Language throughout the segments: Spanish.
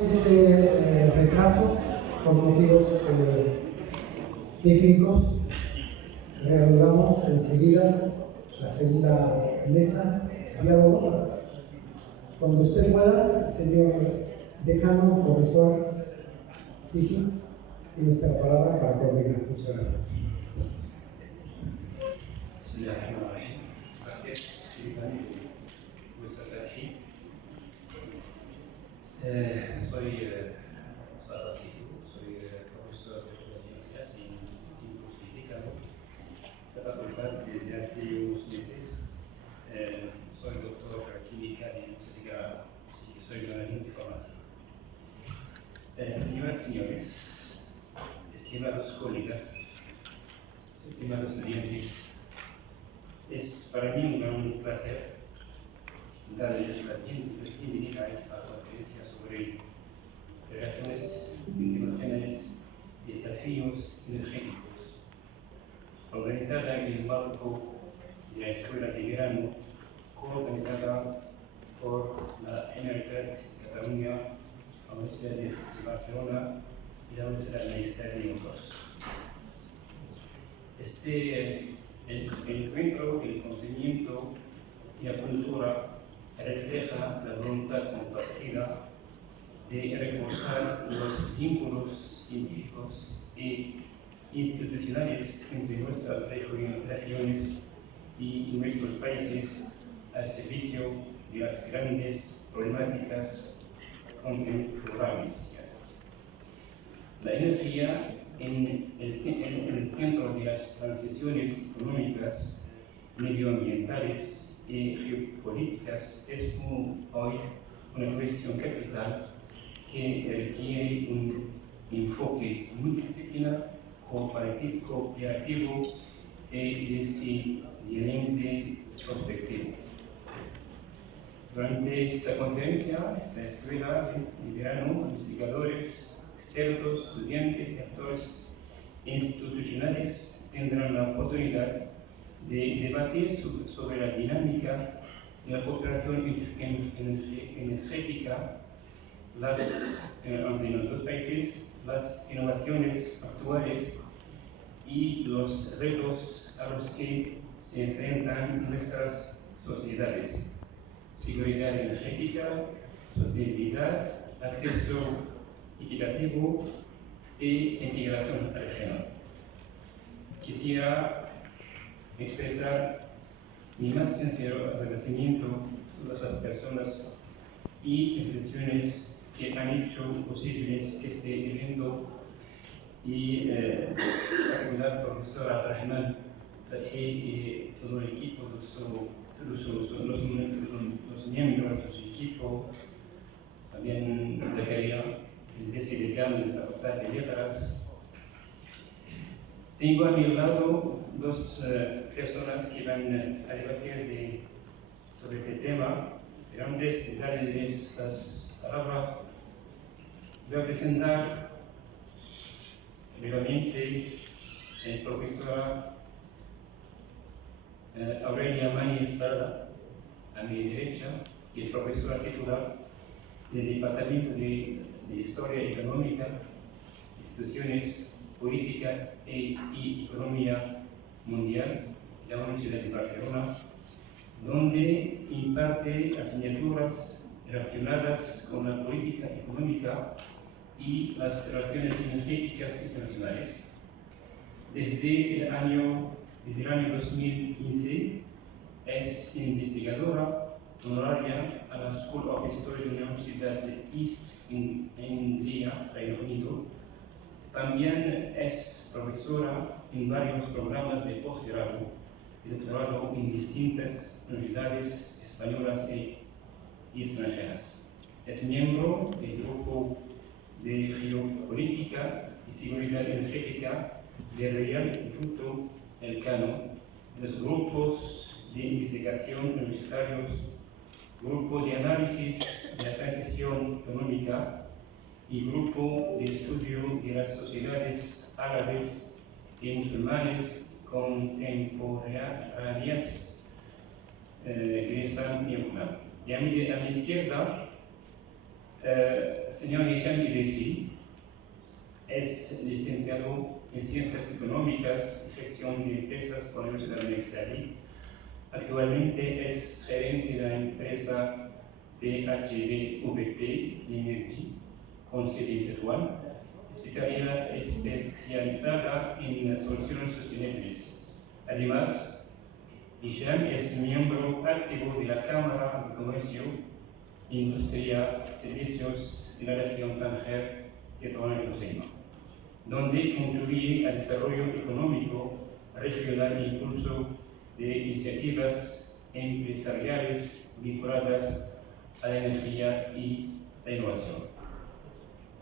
Este retraso por motivos técnicos. Reanudamos enseguida la segunda mesa, diálogo. Cuando usted pueda, señor decano, profesor Stiki, tiene usted la palabra para coordinar. Muchas gracias. Gracias, Silvani, por estar aquí. Soy Gustavo Stiki, soy profesor de ciencias y químico científico de la facultad desde hace unos meses. Soy doctor en química diagnóstica, así que soy una informática. Señoras y señores, estimados colegas, estimados estudiantes, es para mí un gran placer darles la bienvenida a esta conferencia sobre relaciones internacionales y desafíos energéticos, organizada en el marco de la Escuela de Verano, coorganizada por la Generalitat de Cataluña, la Universidad de Barcelona y la Universidad de Burgos. El encuentro, el conocimiento y la cultura refleja la voluntad compartida de reforzar los vínculos científicos e institucionales entre nuestras regiones y nuestros países al servicio de las grandes problemáticas contemporáneas. La energía en el centro de las transiciones económicas, medioambientales y geopolíticas es hoy una cuestión capital que requiere un enfoque multidisciplinar, cooperativo y decididamente prospectivo. Durante esta conferencia, esta escuela de verano, investigadores, expertos, estudiantes y actores institucionales tendrán la oportunidad de debatir sobre la dinámica de la cooperación energética entre los dos países, las innovaciones actuales y los retos a los que se enfrentan nuestras sociedades: seguridad energética, sostenibilidad, acceso equitativo e integración regional. Quisiera expresar mi más sincero agradecimiento a todas las personas y instituciones que han hecho posibles este evento y en particular al profesor Abdurrahman Fathi y todo el equipo, los miembros de su equipo, también Zacarías, el vicedecano de la Facultad de Letras. Tengo a mi lado dos personas que van a debatir sobre este tema, pero antes de darles las palabras, voy a presentar brevemente el profesor Aurelia Mani Estrada, a mi derecha, y el profesor titular del Departamento de Historia Económica, Instituciones, Política y Economía Mundial de la Universidad de Barcelona, donde imparte asignaturas relacionadas con la política económica y las relaciones energéticas internacionales. Desde el año 2015 es investigadora honoraria a la School of History de la Universidad de East Anglia, Reino Unido. También es profesora en varios programas de posgrado y doctorado en distintas universidades españolas y extranjeras. Es miembro del Grupo de Geopolítica y Seguridad Energética del Real Instituto Elcano, de los grupos de investigación universitarios, Grupo de Análisis de la Transición Económica y Grupo de Estudio de las Sociedades Árabes y Musulmanes Contemporáneas de San Yomna. Y a mi izquierda Señor Hisham Idrissi es licenciado en Ciencias Económicas y Gestión de Empresas por la Universidad de Mexico. Actualmente es gerente de la empresa PHDVT Energy, con sede en Tetuán, especializada en soluciones sostenibles. Además, Hisham es miembro activo de la Cámara de Comercio, Industria, Servicios de la región Tánger, Tetuán y Cruceño, donde contribuye al desarrollo económico regional e impulso de iniciativas empresariales vinculadas a la energía y la innovación.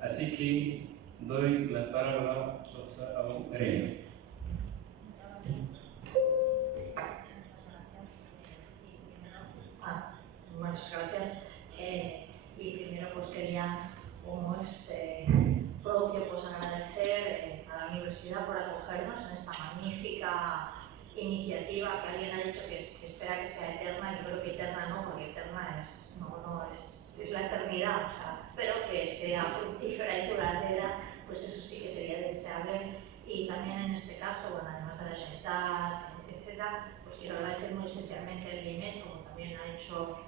Así que doy la palabra a Reina. Muchas gracias. Y primero pues quería, como es propio, pues agradecer a la universidad por acogernos en esta magnífica iniciativa que alguien ha dicho que espera que sea eterna. Yo creo que eterna no, porque eterna es la eternidad, o sea, pero que sea fructífera y duradera, pues eso sí que sería deseable. Y también en este caso, bueno, además de la Generalitat, etcétera, pues quiero agradecer muy especialmente al IEMET, como también ha hecho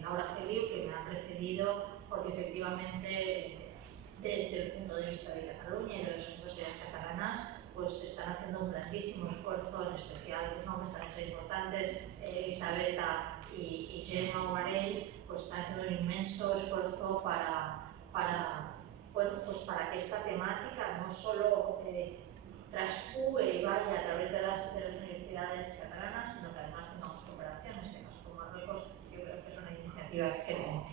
Laura Feliu, que me ha precedido, porque efectivamente desde el punto de vista de Cataluña y de las universidades catalanas pues están haciendo un grandísimo esfuerzo, en especial los nombres tan importantes, Elisabetta y Gemma O'Marell, pues están haciendo un inmenso esfuerzo para que esta temática no solo traspúe y vaya a través de las universidades catalanas, sino que además tengamos cooperación, en este caso con Marruecos. Yo creo que es una iniciativa excelente.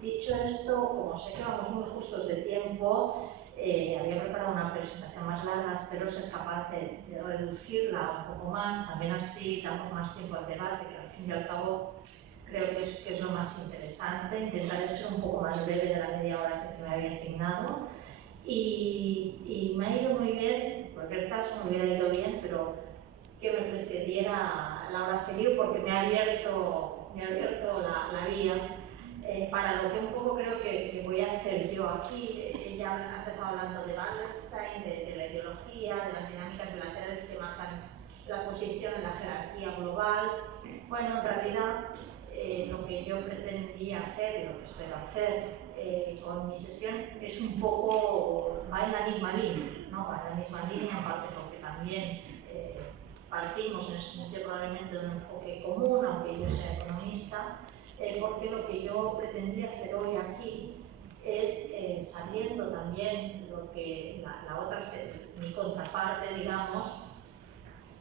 Dicho esto, como sé que vamos muy justos de tiempo, había preparado una presentación más larga, espero ser capaz de reducirla un poco más, también así damos más tiempo al debate, que al fin y al cabo creo que es lo más interesante. Intentaré ser un poco más breve de la media hora que se me había asignado. Y me ha ido muy bien, en cualquier caso me hubiera ido bien, pero que me precediera Laura Feliu, porque me ha abierto la vía para lo que un poco creo que voy a hacer yo aquí. Ella ha empezado hablando de Wallerstein, de la ideología, de las dinámicas bilaterales que marcan la posición en la jerarquía global. Bueno, en realidad lo que yo pretendía hacer y lo que espero hacer con mi sesión es un poco, va en la misma línea, ¿no? Va en la misma línea, en parte porque también partimos en ese sentido probablemente de un enfoque común, aunque yo sea economista, porque lo que yo pretendía hacer hoy aquí es, sabiendo también lo que la otra, mi contraparte, digamos,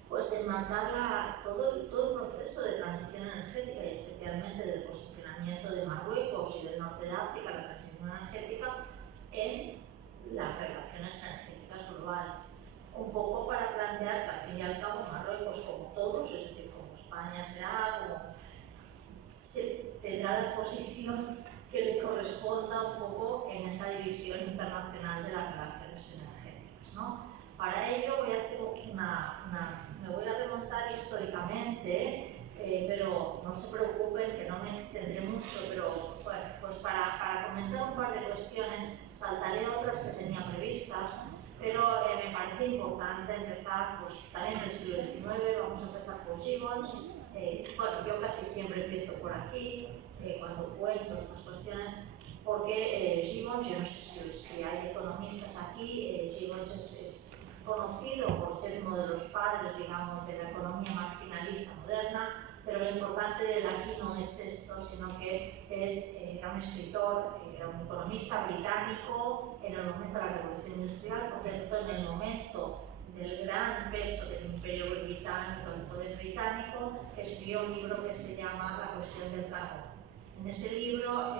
pues enmarcar todo el proceso de transición energética y especialmente del posicionamiento de Marruecos y del norte de África, la transición energética, en las relaciones energéticas globales. Un poco para plantear que al fin y al cabo Marruecos, como todos, es decir, como España será, como se tendrá la posición que le corresponda un poco en esa división internacional de las relaciones energéticas, ¿no? Para ello voy a hacer me voy a remontar históricamente, pero no se preocupen que no me extendré mucho, pero bueno, pues para comentar un par de cuestiones saltaré a otras que tenía previstas, pero me parece importante empezar pues, también en el siglo XIX. Vamos a empezar por Gibbons. Bueno, yo casi siempre empiezo por aquí, cuando cuento estas cuestiones, porque Gibbons, yo no sé si hay economistas aquí, Gibbons es conocido por ser uno de los padres, digamos, de la economía marginalista moderna, pero lo importante de él aquí no es esto, sino que era un escritor, era un economista británico en el momento de la Revolución Industrial, por tanto, en el momento del gran peso del Imperio Británico, del poder británico, escribió un libro que se llama La cuestión del carbón. En ese libro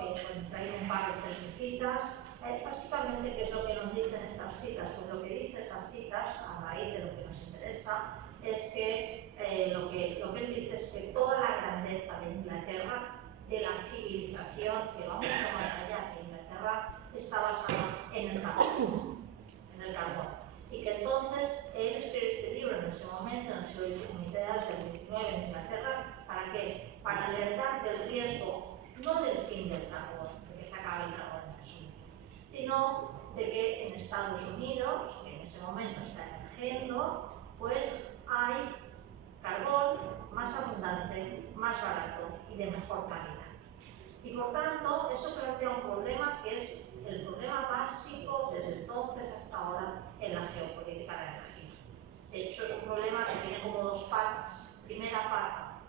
traigo un par de tres citas. Básicamente, ¿qué es lo que nos dicen estas citas? Pues lo que dice estas citas, a raíz de lo que nos interesa, es que lo que él dice es que toda la grandeza de Inglaterra, de la civilización que va mucho más allá que Inglaterra, está basada en el carbón. Y que entonces él escribe este libro en ese momento, en el siglo XIX en Inglaterra, ¿para qué? Para alertar del riesgo, no del fin del carbón, de que se acabe el carbón, de que en Estados Unidos, que en ese momento está emergiendo, pues hay carbón más abundante, más barato y de mejor calidad. Y por tanto, eso plantea un problema que es el problema básico desde entonces hasta ahora en la geopolítica de la energía. De hecho, es un problema que tiene como dos patas. Primera pata,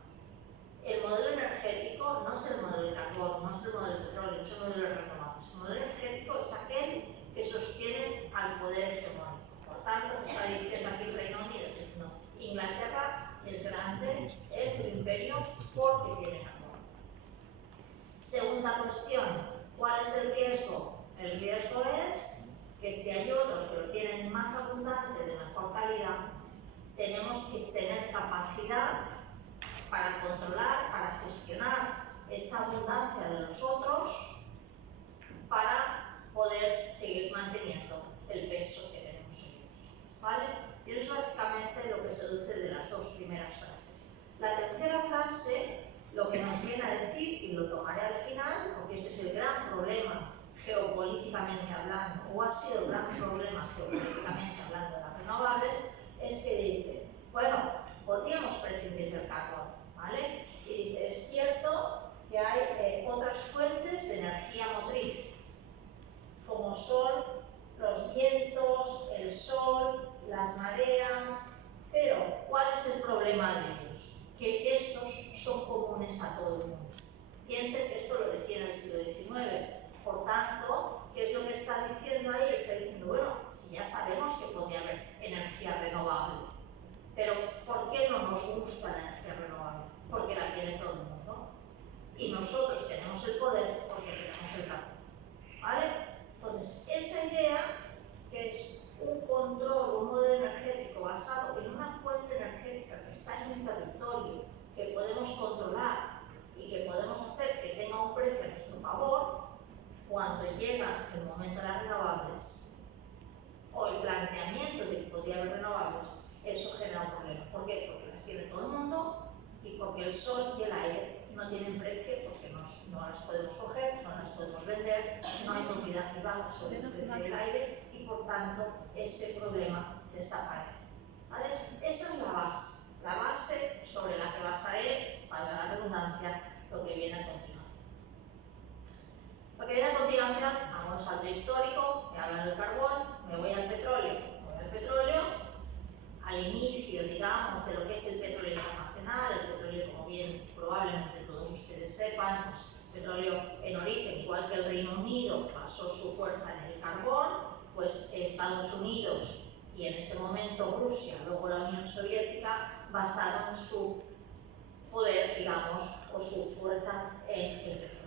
el modelo energético no es el modelo de carbón, no es el modelo de petróleo, no es el modelo de renovables. El modelo energético es aquel que sostiene al poder hegemónico. Por tanto, está diciendo aquí el Reino Unido, está diciendo Inglaterra es grande, es el imperio porque tiene carbón. Segunda cuestión, ¿cuál es el riesgo? El riesgo es que si hay otros que lo tienen más abundante, de mejor calidad, tenemos que tener capacidad para controlar, para gestionar esa abundancia de los otros para poder seguir manteniendo el peso que tenemos hoy. ¿Vale? Y eso es básicamente lo que se deduce de las dos primeras frases. La tercera frase lo que nos viene a decir, y lo tomaré al final, porque ese es el gran problema geopolíticamente hablando, o ha sido el gran problema geopolíticamente hablando de las renovables, es que dice, bueno, podríamos prescindir del carbón, ¿vale? Y dice, es cierto que hay otras fuentes de energía motriz, como son los vientos, el sol, las mareas, pero ¿cuál es el problema de ellos? Que estos son comunes a todo el mundo. Piensen que esto lo decía en el siglo XIX. Por tanto, ¿qué es lo que está diciendo ahí? Está diciendo, bueno, si ya sabemos que podría haber energía renovable, pero ¿por qué no nos gusta la energía renovable? Porque la tiene todo el mundo. Y nosotros tenemos el poder porque tenemos el carbón. ¿Vale? Entonces, esa idea, que es un control, un modelo energético basado en una fuente energética que está en un territorio, que podemos controlar y que podemos hacer que tenga un precio a nuestro favor, cuando llega el momento de las renovables, o el planteamiento de que podría haber renovables, eso genera un problema. ¿Por qué? Porque las tiene todo el mundo y porque el sol y el aire no tienen precio porque no las podemos coger, no las podemos vender, no hay propiedad privada sobre el precio del aire y por tanto ese problema desaparece. ¿Vale? Esa es la base sobre la que basaré, para la redundancia, lo que viene a continuación. Lo que viene a continuación, hago un salto histórico, me habla del carbón, me voy al petróleo. Al inicio, digamos, de lo que es el petróleo internacional, el petróleo, como bien probablemente todos ustedes sepan, pues petróleo en origen, igual que el Reino Unido basó su fuerza en el carbón, pues Estados Unidos y en ese momento Rusia, luego la Unión Soviética, basaron su poder, digamos, o su fuerza en el petróleo.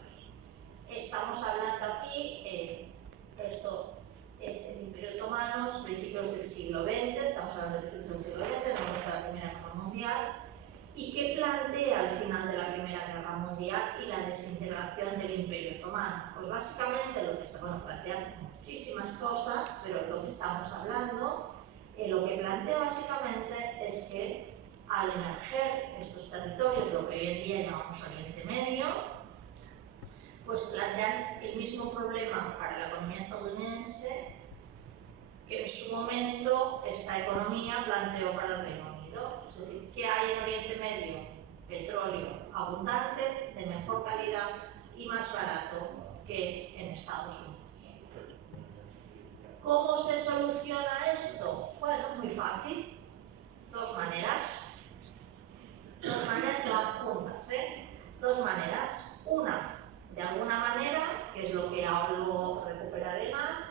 Estamos hablando aquí, esto es el Imperio Otomano, principios del siglo XX, estamos hablando de principios del siglo XX, en el momento de la Primera Guerra Mundial, y que plantea al final de la Primera Guerra Mundial y la desintegración del Imperio Otomano. Pues básicamente lo que está, plantea muchísimas cosas, pero lo que estamos hablando, lo que plantea básicamente es que al emerger estos territorios, lo que hoy en día llamamos Oriente Medio, pues plantean el mismo problema para la economía estadounidense que en su momento esta economía planteó para el Reino Unido. Es decir, ¿qué hay en Oriente Medio? Petróleo abundante, de mejor calidad y más barato que en Estados Unidos. ¿Cómo se soluciona esto? Bueno, muy fácil. Dos maneras que van juntas, Dos maneras. Una, de alguna manera, que es lo que ahora luego recuperaré más,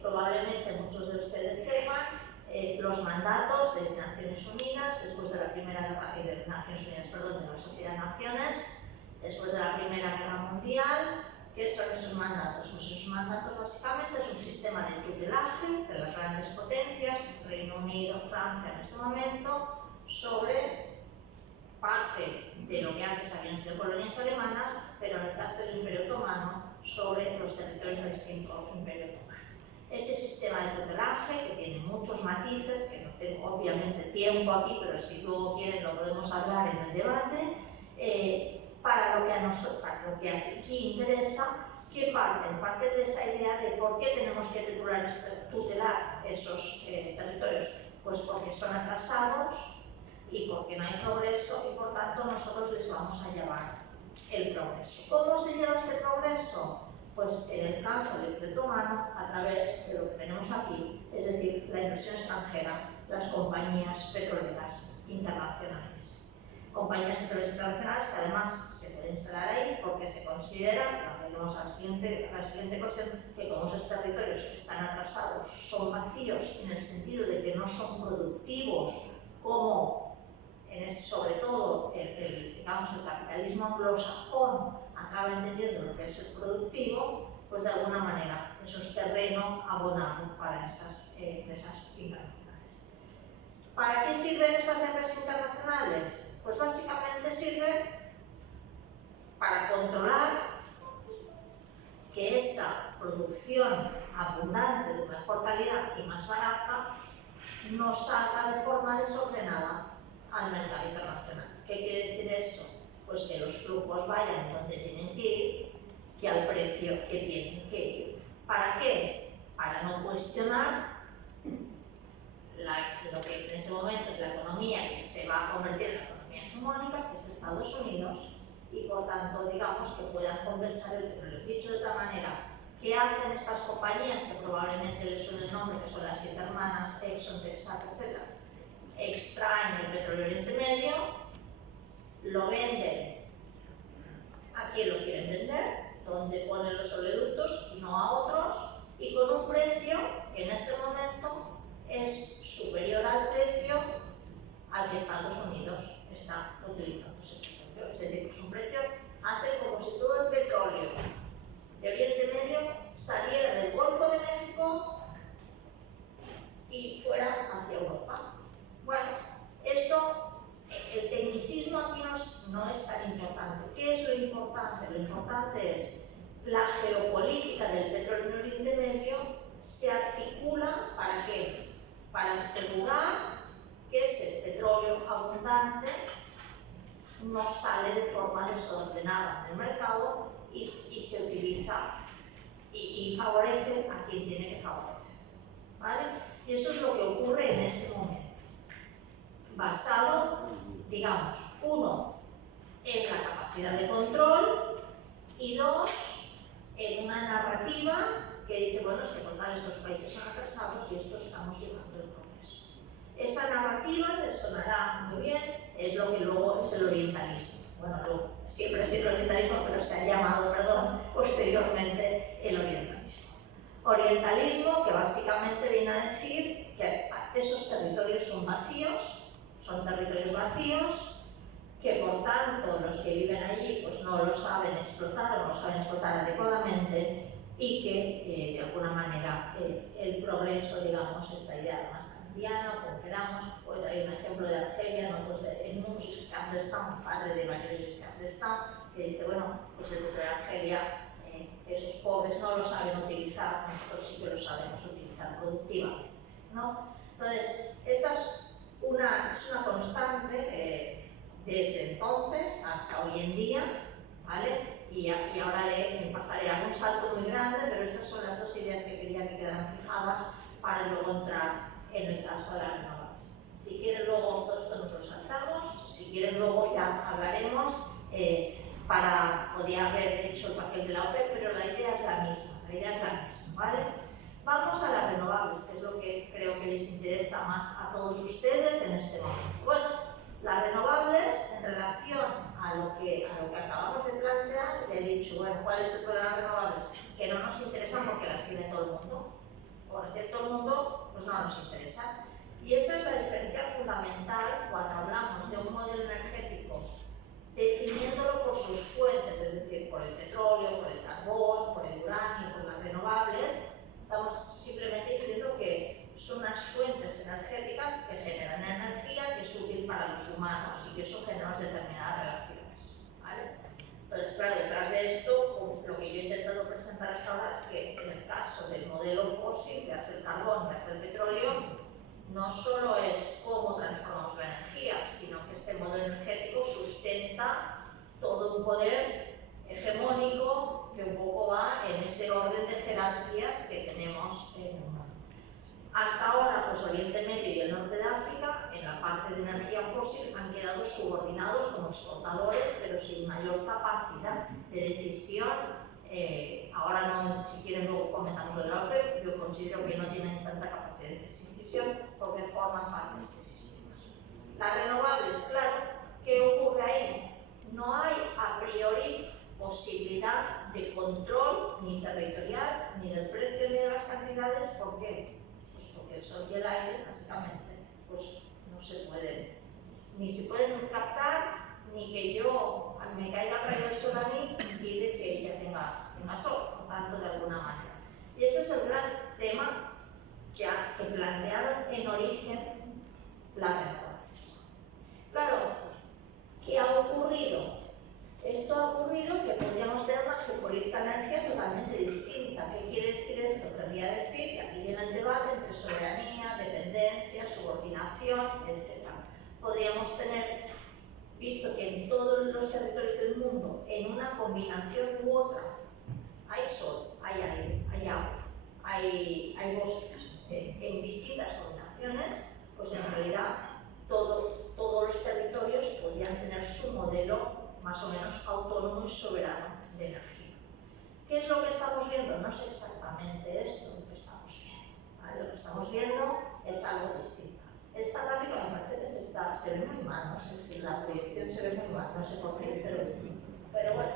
probablemente muchos de ustedes sepan, los mandatos de Naciones Unidas, después de la Primera Guerra, de Naciones Unidas, perdón, de la Sociedad de Naciones, después de la Primera Guerra Mundial. ¿Qué son esos mandatos? Pues esos mandatos básicamente es un sistema de tutelaje de las grandes potencias, Reino Unido, Francia en ese momento, sobre parte de lo que antes habían sido colonias alemanas, pero en el caso del Imperio Otomano, sobre los territorios del extinto Imperio Otomano. Ese sistema de tutelaje, que tiene muchos matices, que no tengo obviamente tiempo aquí, pero si luego quieren lo podemos hablar en el debate, para lo que aquí interesa, que parte de esa idea de por qué tenemos que tutelar esos territorios? Pues porque son atrasados y porque no hay progreso y por tanto nosotros les vamos a llevar el progreso. ¿Cómo se lleva este progreso? Pues en el caso del crédito humano, a través de lo que tenemos aquí, es decir, la inversión extranjera, las compañías petroleras internacionales. Compañías petroleras internacionales que además se pueden instalar ahí porque se considera, veremos a la siguiente cuestión, que como esos territorios están atrasados, son vacíos en el sentido de que no son productivos como sobre todo digamos, el capitalismo anglosajón acaba entendiendo lo que es el productivo, pues de alguna manera eso es terreno abonado para esas empresas internacionales. ¿Para qué sirven estas empresas internacionales? Pues básicamente sirven para controlar que esa producción abundante de mejor calidad y más barata no salga de forma desordenada al mercado internacional. ¿Qué quiere decir eso? Pues que los flujos vayan donde tienen que ir, que al precio que tienen que ir. ¿Para qué? Para no cuestionar lo que es en ese momento es la economía que se va a convertir en la economía hegemónica, que es Estados Unidos, y por tanto, digamos, que puedan compensar el petróleo. Dicho de otra manera, ¿qué hacen estas compañías que probablemente les suene el nombre, que son las 7 hermanas, Exxon, Texaco, etc.? Extraen el petróleo intermedio, lo venden a quien lo quieren vender, donde ponen los oleoductos y no a otros, y con un precio que en ese momento es superior al precio al que Estados Unidos está utilizando ese petróleo. Es decir, pues un precio hace como si todo el petróleo de Oriente Medio saliera del Golfo de México y fuera hacia Europa. Bueno, esto, el tecnicismo aquí no es tan importante. ¿Qué es lo importante? Lo importante es la geopolítica del petróleo en Oriente Medio se articula ¿para qué? Para asegurar que ese petróleo abundante no sale de forma desordenada en el mercado y se utiliza y favorece a quien tiene que favorecer, ¿vale? Y eso es lo que ocurre en ese momento, basado, digamos, uno, en la capacidad de control y dos, en una narrativa que dice, bueno, es que total estos países son atrasados y esto estamos llevando el progreso. Esa narrativa les sonará muy bien, es lo que luego es el orientalismo. Bueno, siempre ha sido el orientalismo, pero se ha llamado, posteriormente el orientalismo. Orientalismo que básicamente viene a decir que esos territorios son territorios vacíos, que por tanto los que viven allí pues no lo saben explotar o no lo saben explotar adecuadamente y que de alguna manera el progreso, digamos, esta idea más kantiana, como queramos. Hoy traigo un ejemplo de Argelia, ¿no? Pues en Moses Kandelstam, padre de Valéry Kandelstam, que dice, bueno, pues el petróleo de Argelia, esos pobres no lo saben utilizar, nosotros sí que lo sabemos utilizar productivamente, ¿no? Entonces, esa es una constante desde entonces hasta hoy en día, ¿vale? Y ahora pasaré a un salto muy grande, pero estas son las dos ideas que quería que quedaran fijadas para luego entrar en el caso de las renovables. Si quieren luego, todo esto nos lo saltamos, si quieren luego ya hablaremos, podía haber hecho el papel de la OPEP, pero la idea es la misma, ¿vale? Vamos a las renovables, que es lo que creo que les interesa más a todos ustedes en este momento. Bueno, las renovables, en relación a lo que acabamos de plantear, le he dicho, bueno, ¿cuál es el problema de las renovables? Que no nos interesan porque las tiene todo el mundo. Como las tiene todo el mundo, pues no nos interesa. Y esa es la diferencia fundamental cuando hablamos de un modelo energético definiéndolo por sus fuentes, es decir, por el petróleo, por el carbón, por el uranio, por las renovables. Estamos simplemente diciendo que son unas fuentes energéticas que generan energía que es útil para los humanos y que eso genera unas determinadas relaciones, ¿vale? Entonces, claro, detrás de esto, lo que yo he intentado presentar hasta ahora es que en el caso del modelo fósil, ya sea el carbón, ya sea el petróleo, no solo es cómo transformamos la energía, sino que ese modelo energético sustenta todo un poder hegemónico que un poco va en ese orden de jerarquías que tenemos en el mundo. Hasta ahora, pues Oriente Medio y el norte de África, en la parte de energía fósil, han quedado subordinados como exportadores, pero sin mayor capacidad de decisión. Ahora no, si quieren luego comentamos lo de la OPEP, yo considero que no tienen tanta capacidad de decisión porque forman parte de este sistema. Las renovables, claro, ¿qué ocurre ahí? No hay a priori posibilidad de control ni territorial, ni del precio ni de las cantidades. ¿Por qué? Pues porque el sol y el aire, básicamente, pues no se pueden, ni se pueden captar, ni que yo me caiga rayo el sol a mí impide que ella tenga sol, por tanto, de alguna manera. Y ese es el gran tema que plantearon en origen las renovables. Claro, ¿qué ha ocurrido? Esto ha ocurrido que podríamos tener una geopolítica de energía totalmente distinta. ¿Qué quiere decir esto? Querría decir que aquí viene el debate entre soberanía, dependencia, subordinación, etc. Podríamos tener, visto que en todos los territorios del mundo, en una combinación u otra, hay sol, hay aire, hay agua, hay bosques, en distintas combinaciones, pues en realidad todos los territorios podrían tener su modelo más o menos autónomo y soberano de energía. ¿Qué es lo que estamos viendo? No es exactamente esto lo que estamos viendo, ¿vale? Lo que estamos viendo es algo distinto. Esta gráfica me parece que se ve muy mal, no sé si la proyección se ve muy mal, no sé por qué, pero bueno.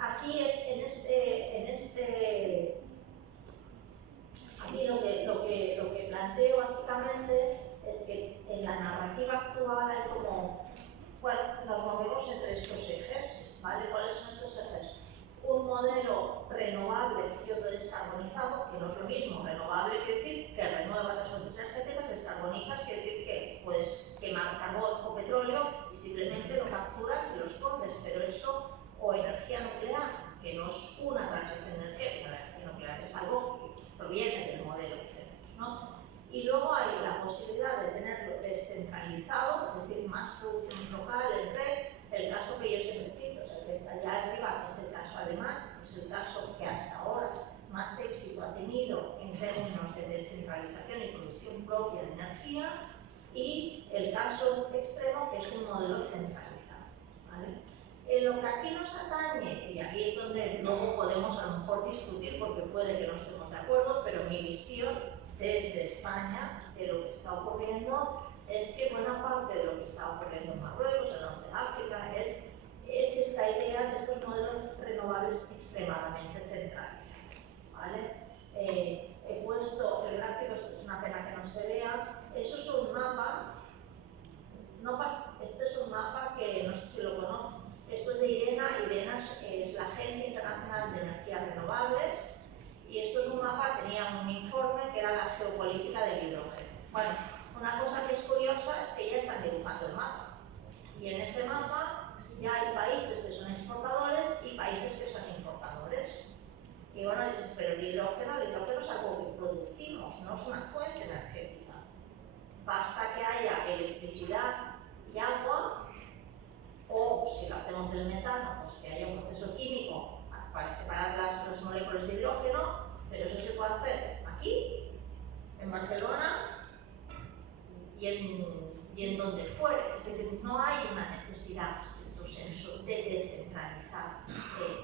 Aquí aquí lo que planteo básicamente es que en la narrativa actual hay como, bueno, nos movemos entre estos ejes, ¿vale? ¿Cuáles son estos ejes? Un modelo renovable y otro descarbonizado, que no es lo mismo. Renovable quiere decir que renuevas las fuentes energéticas, descarbonizas quiere decir que puedes quemar carbón o petróleo y simplemente lo capturas y lo escondes, pero eso, o energía nuclear, que no es una transición energética, la energía nuclear es algo que proviene del modelo que tenemos, ¿no? Y luego hay la posibilidad de tenerlo descentralizado, es decir, más producción local en red. El caso que yo siempre cito, el que está allá arriba, es el caso alemán, es el caso que hasta ahora más éxito ha tenido en términos de descentralización y producción propia de energía, y el caso extremo, que es un modelo centralizado, ¿vale? En lo que aquí nos atañe, y aquí es donde luego podemos a lo mejor discutir, porque puede que no estemos de acuerdo, pero mi visión desde España de lo que está ocurriendo es que buena parte de lo que está ocurriendo en Marruecos, en norte de África, es esta idea de estos modelos renovables extremadamente centralizados, ¿vale? He puesto el gráfico, es una pena que no se vea. Eso es un mapa, este es un mapa que no sé si lo conocen. Esto es de IRENA. IRENA es la Agencia Internacional de Energías Renovables, y esto es un mapa, tenía un informe que era la geopolítica del hidrógeno. Bueno, una cosa que es curiosa es que ya están dibujando el mapa, y en ese mapa ya hay países que son exportadores y países que son importadores. Y bueno, dices, pero el hidrógeno es algo que producimos, no es una fuente energética. Basta que haya electricidad y agua, o si lo hacemos del metano, pues que haya un proceso químico para separar las moléculas de hidrógeno, pero eso se puede hacer aquí, en Barcelona y en donde fuere. Es decir, no hay una necesidad, estricto sensu, de descentralizar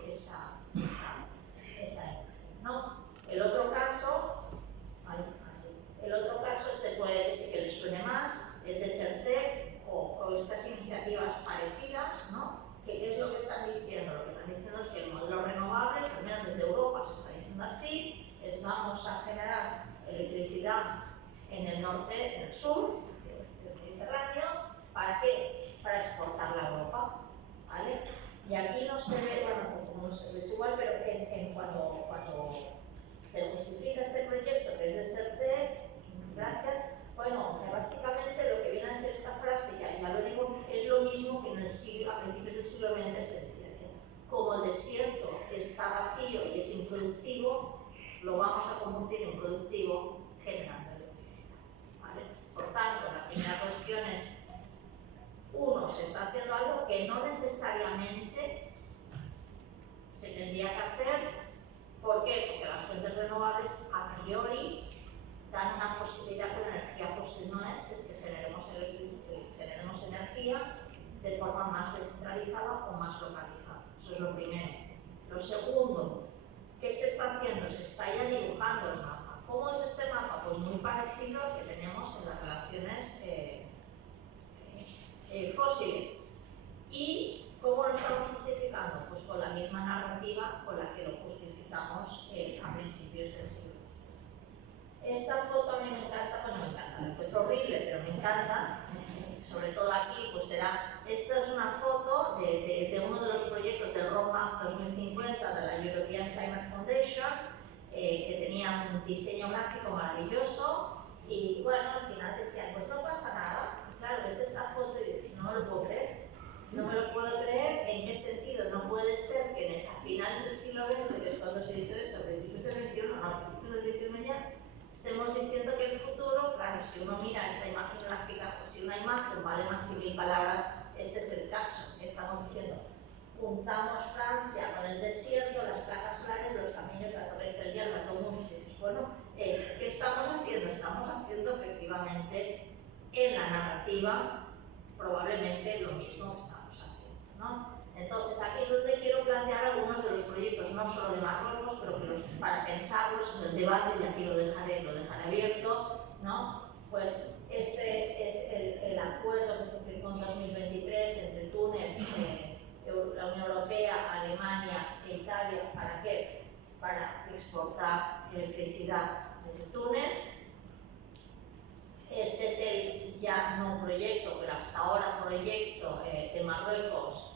esa energía, ¿no? El otro caso, puede que sí que les suene más, es Desertec o estas iniciativas parecidas, ¿no? ¿Qué es lo que están diciendo? Lo que están diciendo es que el modelo renovables, al menos desde Europa se está diciendo así, es vamos a generar electricidad en el norte, en el sur del Mediterráneo. ¿Para qué? Para exportarla a Europa, ¿vale? Y aquí no se ve, bueno, como es igual, pero cuando se justifica este proyecto que es Desertec, gracias, bueno, básicamente lo que viene a decir esta frase, ya lo digo, es lo mismo que a principios del siglo XX se decía. Como el desierto está vacío y es improductivo, lo vamos a convertir en productivo generando electricidad, ¿vale? Por tanto, la primera cuestión es, uno, se está haciendo algo que no necesariamente se tendría tendría que hacer. ¿Por qué? Porque las fuentes renovables a priori dan una posibilidad que la energía fósil no es que generemos energía de forma más descentralizada o más localizada. Eso es lo primero. Lo segundo, ¿qué se está haciendo? Se está ya dibujando el mapa. ¿Cómo es este mapa? Pues muy parecido al que tenemos en las relaciones fósiles. ¿Y cómo lo estamos justificando? Pues con la misma narrativa con la que lo justificamos a principios del siglo. Esta foto a mí me encanta, bueno, me encanta, me fue horrible, pero me encanta, sobre todo aquí, pues esta es una foto de uno de los proyectos del Roadmap 2050 de la European Climate Foundation, que tenía un diseño gráfico maravilloso, y bueno, al final decían, pues no pasa nada. Y claro, ves esta foto y dices, no me lo puedo creer. No me lo puedo creer. ¿En qué sentido? No puede ser que a finales del siglo XX, que es cuando se hizo esto, a principios del XXI, no, a principios del XXI ya, estemos diciendo que el futuro, claro, si uno mira esta imagen gráfica, pues si una imagen vale más que 1000 palabras, este es el caso. Estamos diciendo, juntamos Francia con el desierto, las placas solares, los caminos de la Torre Eiffel y el Autobús. Dices, bueno, ¿qué estamos haciendo? Estamos haciendo efectivamente en la narrativa probablemente lo mismo que estamos haciendo, ¿no? Entonces, aquí es donde quiero plantear algunos de los proyectos, no solo de Marruecos, pero que para pensarlos en el debate, y aquí lo dejaré abierto, ¿no? Pues este es el acuerdo que se firmó en 2023 entre Túnez, la Unión Europea, Alemania e Italia. ¿Para qué? Para exportar electricidad desde Túnez. Este es ya no un proyecto, pero hasta ahora proyecto de Marruecos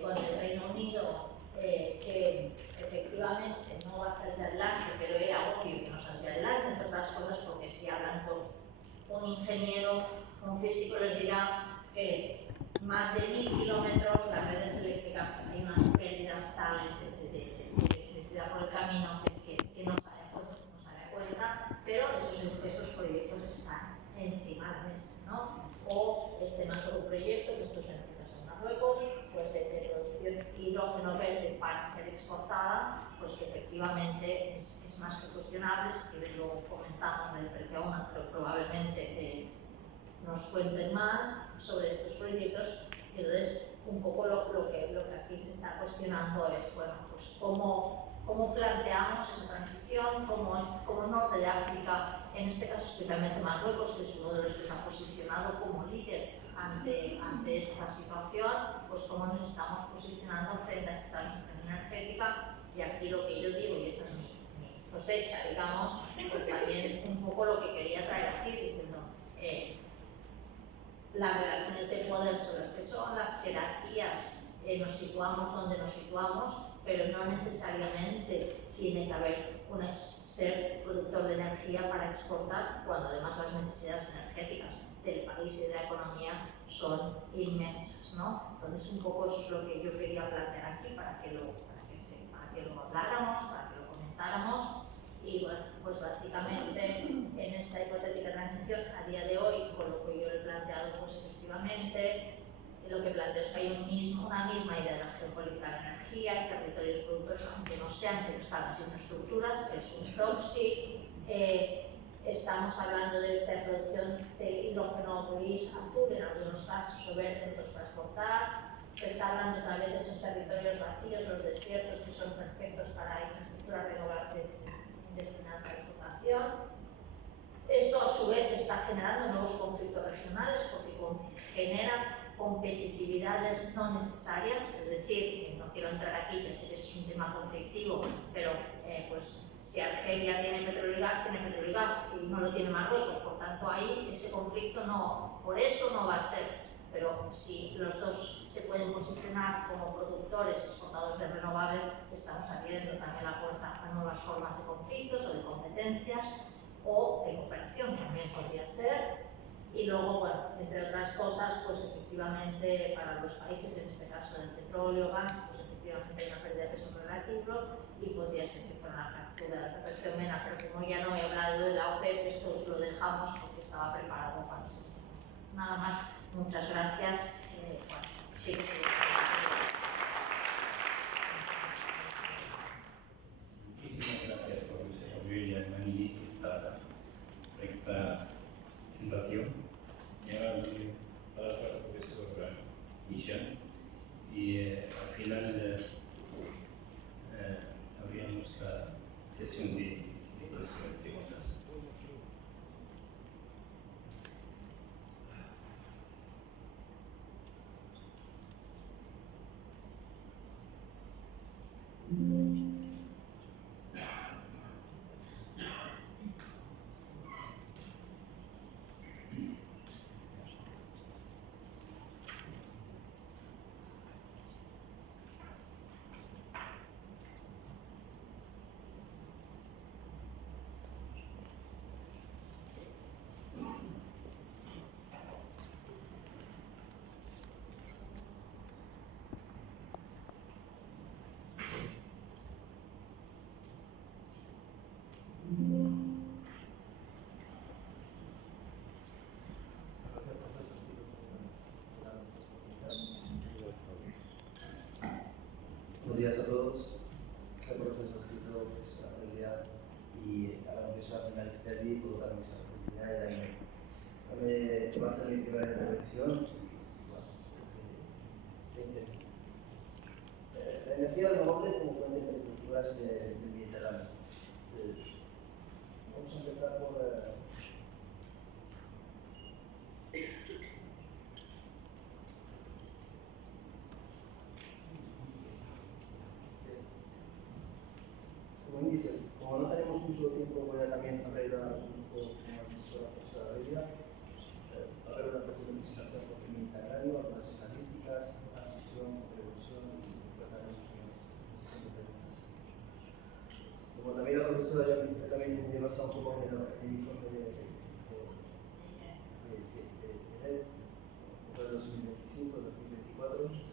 con el Reino Unido, que efectivamente no va a salir adelante, pero era obvio que no saldría adelante, entre otras cosas porque si hablan con un ingeniero, un físico, les dirá que más de 1000 kilómetros las redes eléctricas hay unas pérdidas tales de electricidad por el camino que no sale a cuenta, pero esos proyectos están encima de la mesa, ¿no? O este macroproyecto, que esto es en Marruecos, pues de producción de hidrógeno verde para ser exportada, pues que efectivamente es más que cuestionable. Si quieren luego comentamos del Perqueona, pero probablemente nos cuenten más sobre estos proyectos. Entonces, un poco lo que aquí se está cuestionando es, bueno, pues cómo planteamos esa transición, como Norte de África, en este caso especialmente Marruecos, que es uno de los que se ha posicionado como líder ante esta situación, pues cómo nos estamos posicionando frente a esta transición energética. Y aquí lo que yo digo, y esta es mi cosecha, digamos, pues también un poco lo que quería traer aquí es diciendo, las relaciones de poder son las que son, las jerarquías, nos situamos donde nos situamos, pero no necesariamente tiene que haber ser productor de energía para exportar, cuando además las necesidades energéticas del país y de la economía son inmensas, ¿no? Entonces, un poco eso es lo que yo quería plantear aquí para que lo habláramos, para que lo comentáramos. Y bueno, pues básicamente en esta hipotética transición, a día de hoy, con lo que yo he planteado, pues efectivamente lo que planteo es que hay una misma idea de la geopolítica de energía y territorios productores, aunque no sean, pero están las infraestructuras, que es un proxy. Estamos hablando de esta producción de hidrógeno gris azul, en algunos casos, o verde, otros para exportar. Se está hablando otra vez de esos territorios vacíos, los desiertos, que son perfectos para infraestructuras renovables destinadas a la exportación. Esto a su vez está generando nuevos conflictos regionales porque genera competitividades no necesarias, es decir, no quiero entrar aquí, que sé que es un tema conflictivo, pero pues si Argelia tiene petróleo y gas y no lo tiene Marruecos, por tanto ahí ese conflicto por eso no va a ser. Pero si los dos se pueden posicionar como productores, exportadores de renovables, estamos abriendo también la puerta a nuevas formas de conflictos o de competencias o de cooperación, también podría ser. Y luego, bueno, entre otras cosas, pues efectivamente para los países, en este caso del petróleo, gas, pues efectivamente hay una pérdida de peso relativo y podría ser que fuera una fractura de la región MENA, pero como ya no he hablado de la OPEP, esto lo dejamos porque estaba preparado para ese tema. Nada más, muchas gracias. Bueno, sí. manifestada por esta presentación. Y ahora doy palabra al profesor Michel. Y al final abrimos la sesión de preguntas. Buenos días a todos. El profesor Tito, profesora Amelia y a la profesora Penal Externi por darme esta oportunidad de darme. Esta va a ser mi primera intervención. Bueno, espero que sea interesante. La energía renovable como fuente de culturas del Mediterráneo. Vamos a empezar por como índice. Como no tenemos mucho tiempo, voy a también arreglar un poco como ha dicho la profesora Amelia. Va a haber una presentación por el Mediterráneo, algunas estadísticas, transición, revolución y empezaremos con las sesión de preguntas. Como también la profesora ya también me basa un poco en el informe de 2025-2024.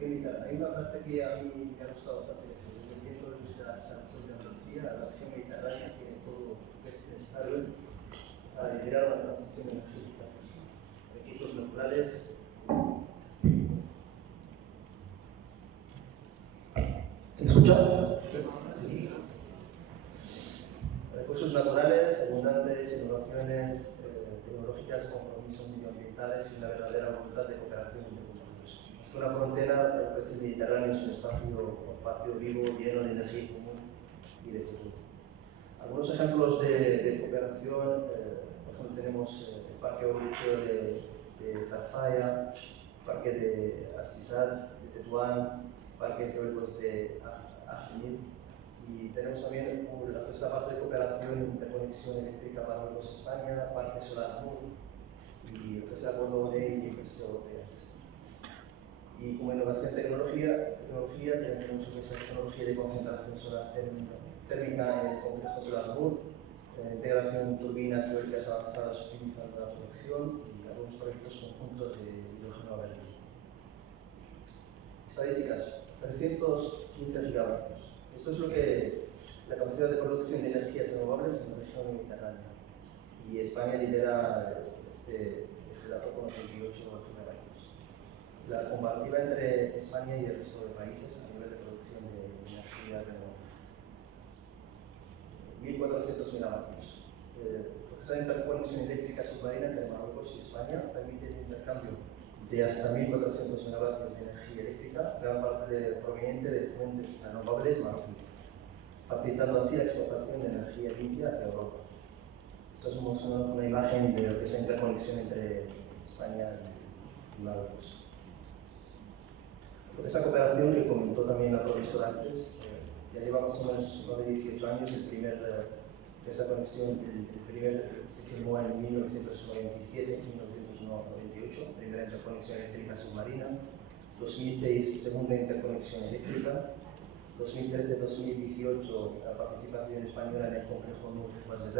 Hay una frase que a mí me ha gustado bastante, que es dependiendo de la extracción de Andalucía, la región mediterránea tiene todo lo que es necesario para liderar una transición energética. Recursos naturales. ¿Se me escucha? Sí. Recursos naturales, abundantes, innovaciones tecnológicas, compromisos medioambientales y una verdadera voluntad de cooperación intercultural. Es que una frontera, pues el Mediterráneo es un espacio compartido, vivo, lleno de energía común y de futuro. Algunos ejemplos de cooperación, por ejemplo, tenemos el Parque Eólico de Tafalla, el Parque de Astizat, de Tetuán, parques eólicos de Ajimil, y tenemos también la parte de cooperación e interconexión eléctrica para Marruecos, España, Parque Solar Mur, y lo que es el Acuerdo ONE y empresas europeas. Y como innovación tecnología tenemos lo que es la tecnología de concentración solar térmica en el complejo Solar Mur, integración de turbinas eólicas avanzadas optimizando la producción y algunos proyectos conjuntos de hidrógeno verde. Estadísticas: 315 gigavatios. Esto es lo que la capacidad de producción de energías renovables en la región mediterránea. Y España lidera este dato con 88 gigavatios. La comparativa entre España y el resto de países a nivel de producción de energía renovable. 1.400 megavatios. Esa interconexión eléctrica submarina entre Marruecos y España permite el intercambio de hasta 1.400 megavatios de energía eléctrica, gran parte proveniente de fuentes renovables marroquíes, facilitando así la exportación de energía limpia hacia Europa. Esto es una imagen de lo que es la interconexión entre España y Marruecos. Esa cooperación que comentó también la profesora antes, ya lleva más o menos más de 18 años. Esta conexión, el primer se firmó en 1997, 1998, primera interconexión eléctrica submarina, 2006, segunda interconexión eléctrica, 2013-2018, la participación española en el complejo Nord-Fuertes,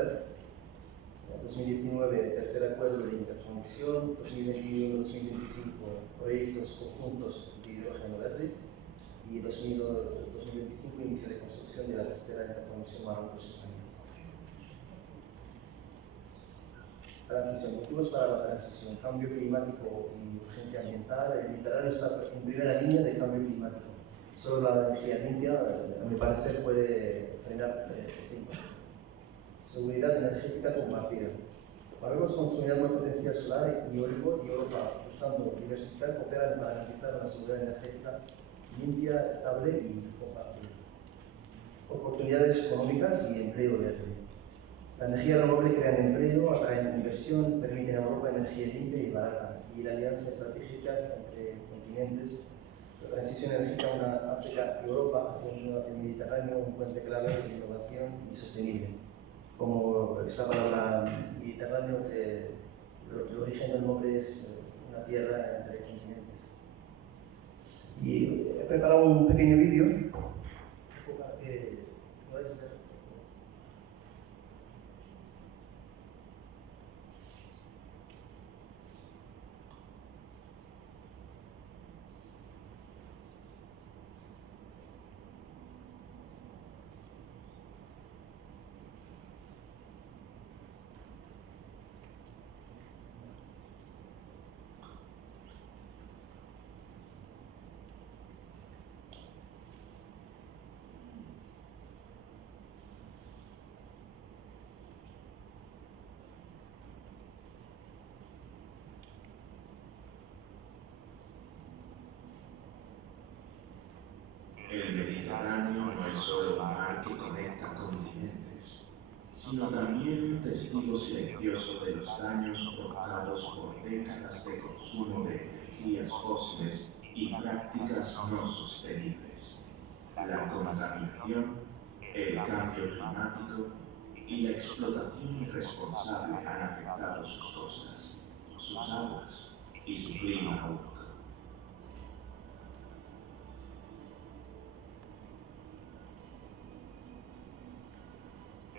2019, tercer acuerdo de interconexión, 2021-2025, proyectos conjuntos de hidrógeno verde, y 2025, inicio de construcción de la tercera interconexión Marruecos-España. Transición. Motivos para la transición. Cambio climático y urgencia ambiental. El Mediterráneo está en primera línea de cambio climático. Solo la energía limpia, a mi parecer, puede frenar seguridad energética compartida. Marruecos, con su enorme potencial solar y eólico, y Europa, buscando diversificar, cooperan para garantizar una seguridad energética limpia, estable y compartida. Oportunidades económicas y empleo verde. La energía renovable crea empleo, atrae inversión, permite a Europa energía limpia y barata, y la alianza estratégicas entre continentes. La transición energética de África y Europa hacia el Mediterráneo, un puente clave de innovación y sostenible. Como esta palabra Mediterráneo, que el origen del nombre es una tierra entre continentes. Y he preparado un pequeño vídeo para que podáis ver. El Mediterráneo no es solo un mar que conecta continentes, sino también un testigo silencioso de los daños provocados por décadas de consumo de energías fósiles y prácticas no sostenibles. La contaminación, el cambio climático y la explotación irresponsable han afectado sus costas, sus aguas y su clima único.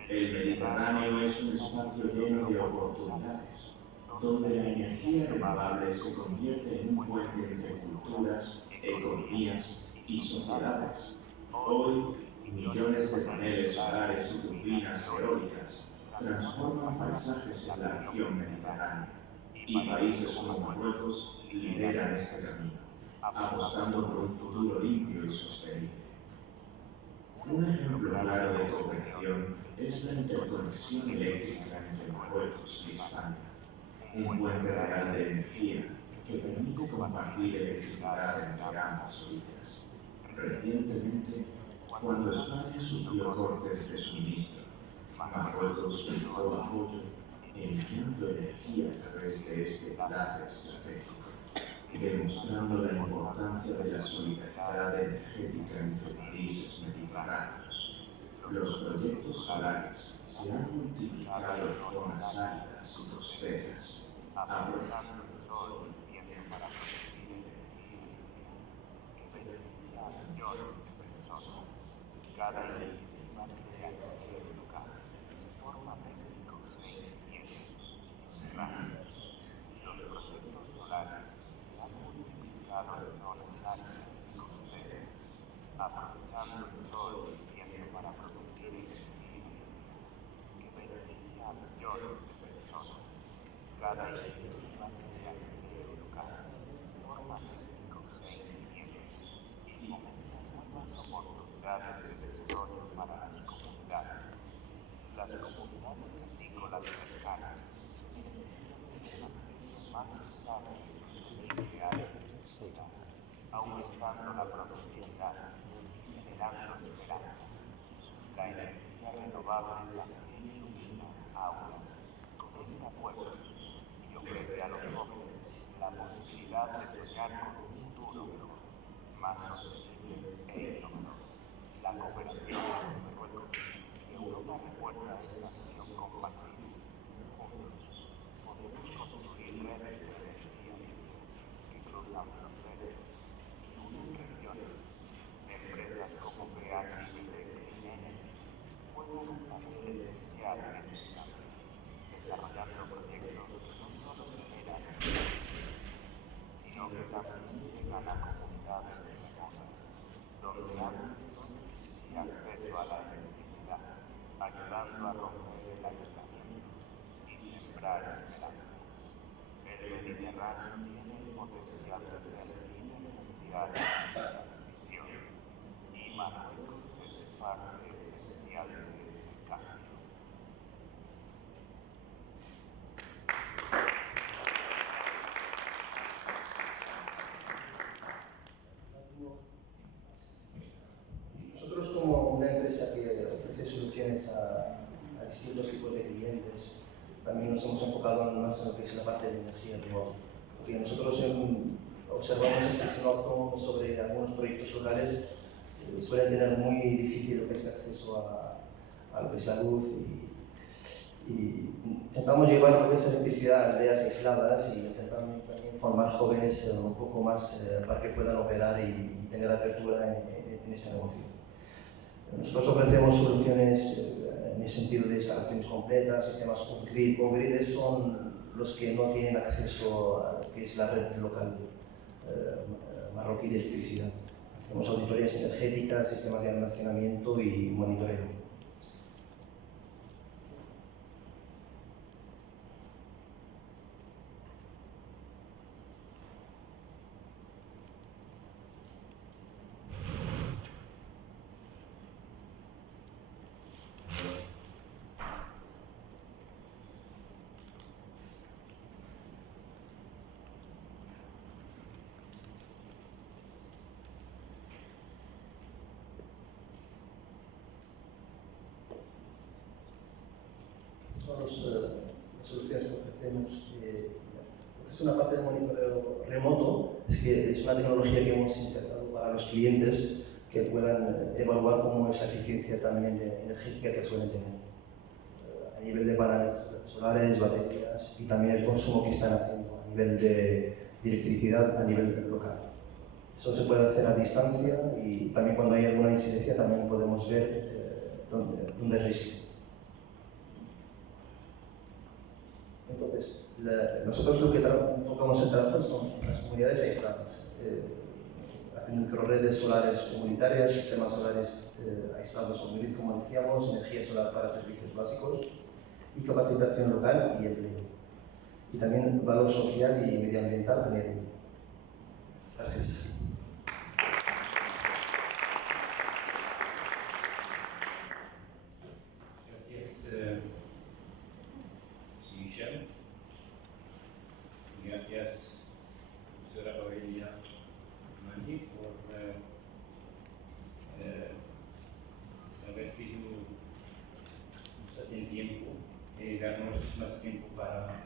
El Mediterráneo es un espacio lleno de oportunidades, donde la energía renovable se convierte en un puente entre culturas, economías y sociedades. Hoy, millones de paneles solares y turbinas eólicas transforman paisajes en la región mediterránea, y países como Marruecos lideran este camino, apostando por un futuro limpio y sostenible. Un ejemplo claro de cooperación es la interconexión eléctrica entre Marruecos y España, un puente real de energía que permite compartir electricidad entre ambas orillas. Recientemente, cuando España sufrió cortes de suministro, Marruecos brindó apoyo enviando energía a través de este enlace estratégico, demostrando la importancia de la solidaridad energética entre países mediterráneos. Los proyectos solares se han multiplicado en zonas áridas y costeras, aprovechando el sol y el viento para producir energía que beneficia a millones de personas. Cada iniciativa crea empleo local, forma técnicos e ingenieros subterráneos. Los proyectos solares se han multiplicado en zonas áridas y costeras, aprovechando el sol y el viento para producir energía que beneficia a millones de personas. Cada iniciativa crea empleo local, forma técnicos e ingenieros y fomenta nuevas oportunidades de desarrollo para las comunidades. Las comunidades agrícolas cercanas benefician de un acceso más estable y sostenible a la electricidad, aumentando la productividad y generando esperanza. La energía renovable también ilumina aulas, conecta pueblos y ofrece a los jóvenes la posibilidad de soñar con un futuro mejor, más sostenible e innovador. La cooperación entre Marruecos y Europa refuerza esta visión compartida. Juntos podemos construir redes de energía limpia que cruzan fronteras y unen regiones. Empresas como PH y Energy juegan un papel esencial en este cambio, desarrollando proyectos que no solo generan sino que también llegan a comunidades remotas, donde antes no existía acceso a la electricidad, ayudando a romper el aislamiento y sembrar esperanza. El Mediterráneo tiene el potencial de ser líder mundial en esta transición, y Marruecos es parte esencial de este cambio. distintos tipos de clientes. También nos hemos enfocado más en lo que es la parte de energía renovable. Lo que nosotros observamos es que si no actuamos sobre algunos proyectos locales, suelen tener muy difícil lo que es el acceso a lo que es la luz y intentamos llevar lo que es electricidad a aldeas aisladas y intentamos también formar jóvenes un poco más para que puedan operar y tener apertura en este negocio. Nosotros ofrecemos soluciones en el sentido de instalaciones completas, sistemas off-grid. Off-grid son los que no tienen acceso a lo que es la red local marroquí de electricidad. Hacemos auditorías energéticas, sistemas de almacenamiento y monitoreo. Son las soluciones que ofrecemos. Lo que es una parte del monitoreo remoto es que es una tecnología que hemos insertado para los clientes que puedan evaluar cómo es la eficiencia también energética que suelen tener a nivel de paneles solares, baterías y también el consumo que están haciendo a nivel de electricidad a nivel local. Eso se puede hacer a distancia y también cuando hay alguna incidencia también podemos ver dónde reside. Entonces, nosotros lo que enfocamos en trabajar son las comunidades aisladas, haciendo microredes solares comunitarias, sistemas solares aislados con grid, como decíamos, energía solar para servicios básicos y capacitación local y empleo. Y también valor social y medioambiental añadido. Gracias. Michelle. Gracias, profesora Aurelia Mani, por haber sido en tiempo y darnos más tiempo para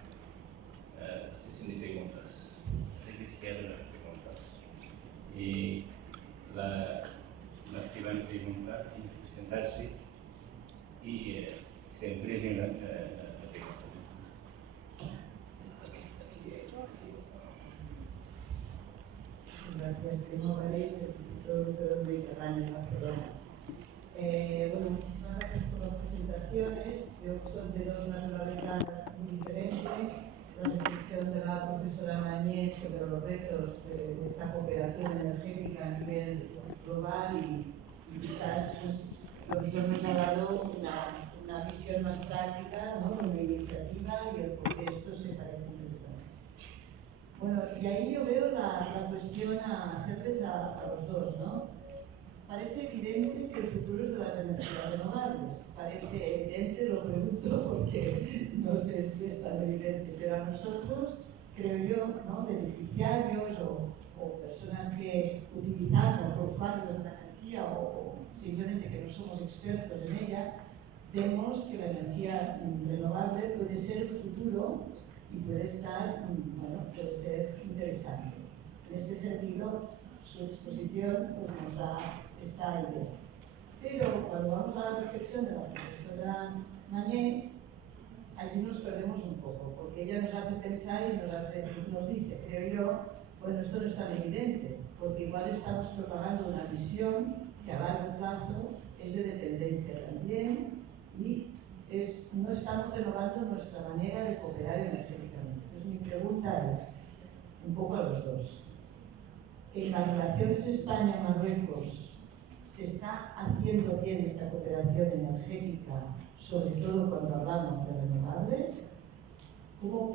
la sesión de preguntas, iniciar las preguntas. Y las que van a preguntar tienen que presentarse y ser breve en la pregunta. Gracias, señor Varela, del Instituto Mediterráneo de Barcelona. Bueno, muchísimas gracias por las presentaciones. Yo son de dos naturalezas muy diferentes. La reflexión de la profesora Mañé sobre los retos de esta cooperación energética a nivel global y quizás pues, lo que nos ha dado una visión más práctica, ¿no? Una iniciativa y el por qué esto se parece interesante. Bueno, y ahí yo veo la cuestión a hacerles a los dos, ¿no? Parece evidente que el futuro es de las energías renovables. Parece evidente, lo pregunto porque no sé si es tan evidente, pero a nosotros, creo yo, ¿no? Beneficiarios o personas que utilizamos o usuarios de la energía o simplemente que no somos expertos en ella, vemos que la energía renovable puede ser el futuro y puede estar, bueno, puede ser interesante. En este sentido, su exposición pues, nos da esta idea. Pero cuando vamos a la reflexión de la profesora Mañé, allí nos perdemos un poco, porque ella nos hace pensar y nos dice, creo yo, bueno, esto no es tan evidente, porque igual estamos propagando una visión que a largo plazo es de dependencia también y no estamos renovando nuestra manera de cooperar energéticamente. Entonces mi pregunta es, un poco a los dos, en las relaciones España-Marruecos se está haciendo bien esta cooperación energética, sobre todo cuando hablamos de renovables. ¿Cómo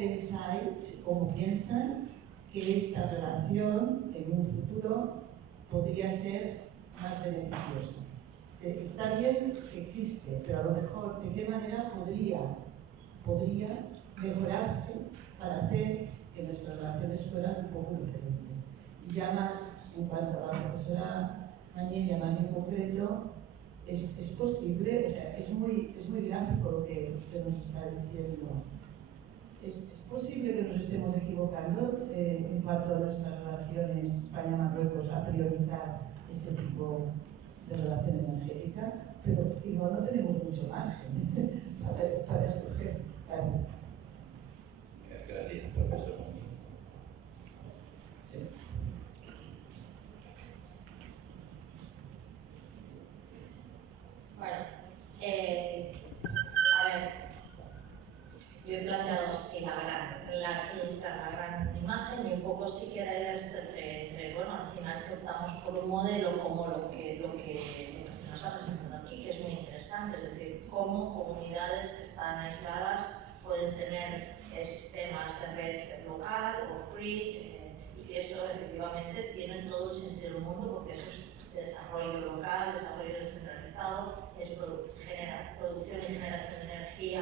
piensan que esta relación en un futuro podría ser más beneficiosa? Está bien que existe, pero a lo mejor, ¿de qué manera podría mejorarse para hacer que nuestras relaciones fueran un poco diferentes? Y ya más, en cuanto a la profesora Mañé, ya más en concreto, es posible, o sea, es muy gráfico lo que usted nos está diciendo. ¿Es posible que nos estemos equivocando en cuanto a nuestras relaciones España-Marruecos a priorizar este tipo de relación energética? Pero igual no tenemos mucho margen para escoger. Claro. Gracias, profesor. Sí. Bueno, a ver, yo he planteado así la gran imagen y un poco sí que era entre, bueno, al final que optamos por un modelo como lo que se nos ha presentado aquí, que es muy interesante, es decir, cómo comunidades que están aisladas pueden tener sistemas de red local, off-grid, y que eso efectivamente tiene todo el sentido del mundo, porque eso es desarrollo local, desarrollo descentralizado, genera producción y generación de energía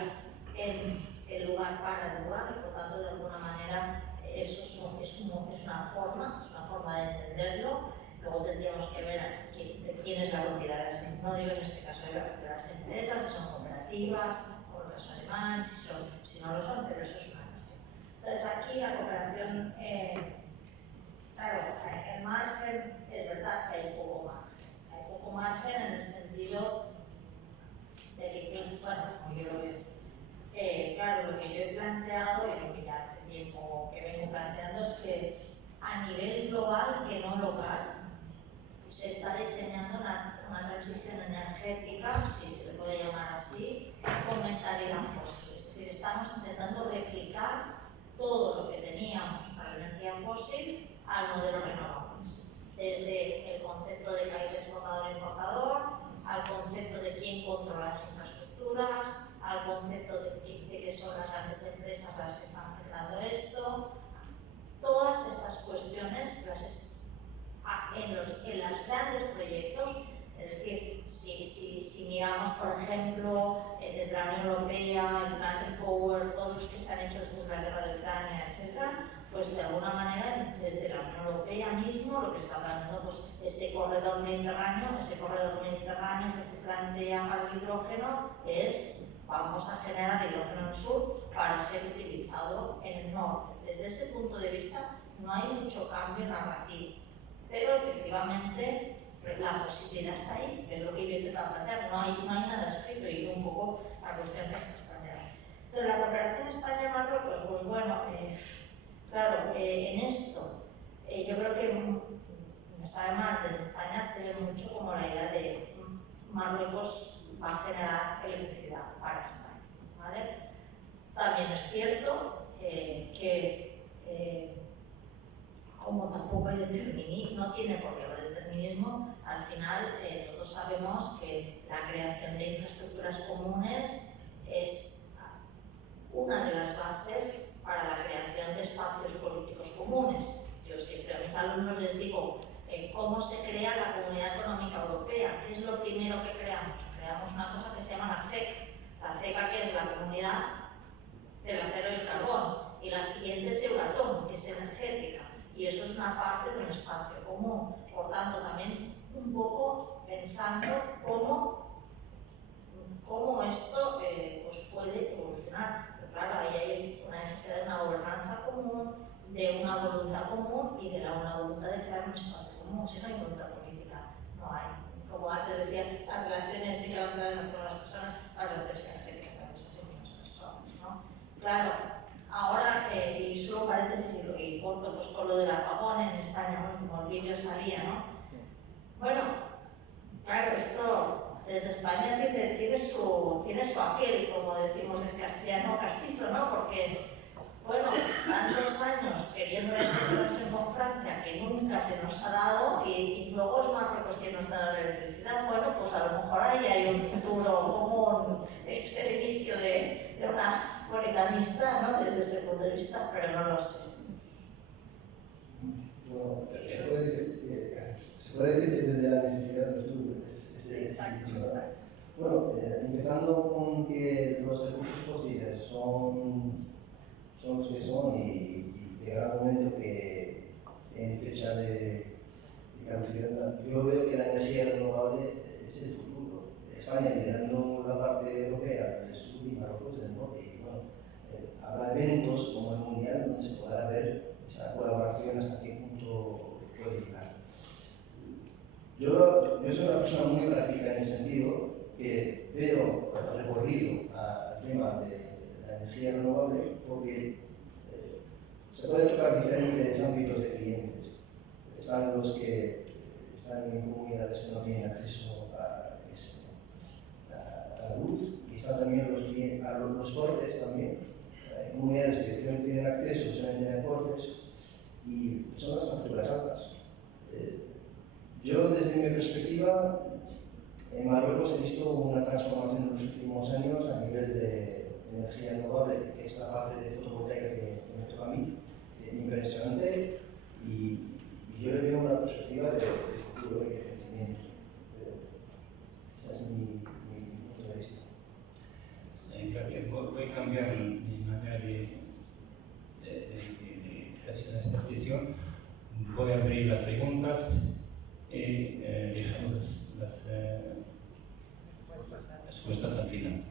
en el lugar para el lugar, y por tanto de alguna manera eso es una forma de entenderlo. Luego tendríamos que ver de quién es la propiedad de las, no digo en este caso de las empresas, si son cooperativas, como el caso alemán, si no lo son, pero eso es una cuestión. Entonces aquí la cooperación, claro, el margen, es verdad que hay poco margen. Hay poco margen en el sentido de que, bueno, como yo lo veo, claro, lo que yo he planteado y lo que ya hace tiempo que vengo planteando es que a nivel global, que no local, se está diseñando una transición energética, si se le puede llamar así, con mentalidad fósil. Es decir, estamos intentando replicar todo lo que teníamos para la energía fósil al modelo renovables. Desde el concepto de país exportador-importador, al concepto de quién controla las infraestructuras, al concepto de que son las grandes empresas las que están generando esto. Todas estas cuestiones en los grandes proyectos, es decir, si miramos, por ejemplo, desde la Unión Europea, el Plan REPower, todos los que se han hecho desde la guerra de Ucrania, etc., pues de alguna manera, desde la Unión Europea mismo, lo que está planteando, pues ese corredor mediterráneo que se plantea para el hidrógeno es: vamos a generar hidrógeno en el sur para ser utilizado en el norte. Desde ese punto de vista no hay mucho cambio narrativo, pero efectivamente la posibilidad está ahí, es lo que yo he intentado plantear, no hay nada escrito y un poco la cuestión que se nos plantea. Entonces la cooperación España-Marruecos, pues bueno, claro, en esto yo creo que me sabe mal, desde España se ve mucho como la idea de Marruecos va a generar electricidad para España, ¿vale? También es cierto que como tampoco hay determinismo, no tiene por qué haber determinismo, al final todos sabemos que la creación de infraestructuras comunes es una de las bases para la creación de espacios políticos comunes. Yo siempre a mis alumnos les digo, ¿cómo se crea la Comunidad Económica Europea? ¿Qué es lo primero que creamos? Creamos una cosa que se llama la CECA. La CECA, que es la Comunidad del Acero y el Carbón, y la siguiente es Euratom, que es energética, y eso es una parte de un espacio común. Por tanto, también un poco pensando cómo esto pues puede evolucionar. Pero claro, ahí hay una necesidad de una gobernanza común, de una voluntad común y de una voluntad de crear un espacio común. Si no hay voluntad política, no hay. Como antes decía, las relaciones internacionales entre las personas, las relaciones energéticas también se hacen con las personas, ¿no? Claro, ahora, y solo paréntesis y corto, pues con lo del apagón en España, ¿no? Como el vídeo salía, ¿no? Bueno, claro, esto desde España tiene su aquel, como decimos en castellano, castizo, ¿no? Porque, bueno, tantos años queriendo relacionarse con Francia que nunca se nos ha dado, y luego es Marruecos quien nos da la electricidad. Bueno, pues a lo mejor ahí hay un futuro común, es el inicio de una bonita amistad, ¿no? Desde ese punto de vista, pero no lo sé. Bueno, se puede decir que desde la necesidad de virtud Exacto. Bueno, empezando con que los recursos fósiles son los que son, y llegará un momento que en fecha de caducidad, yo veo que la energía renovable es el futuro. España liderando la parte europea del sur y Marruecos del norte. Y bueno, habrá eventos como el Mundial donde se podrá ver esa colaboración hasta qué punto puede llegar. Yo soy una persona muy práctica en ese sentido, pero recorrido al tema de la energía renovable porque se pueden tocar diferentes ámbitos de clientes. Están los que están en comunidades que no tienen acceso a la luz, y están también los cortes también. Hay comunidades que tienen acceso, suelen tener cortes, y son las facturas altas. Yo, desde mi perspectiva, en Marruecos he visto una transformación en los últimos años a nivel de energía renovable, que es la parte de fotovoltaica que me toca a mí, impresionante, y yo le veo una perspectiva de futuro y de crecimiento. Ese es mi punto de vista. Gracias. Voy a cambiar mi manera de gestionar esta sesión. Voy a abrir las preguntas y dejamos las respuestas al final.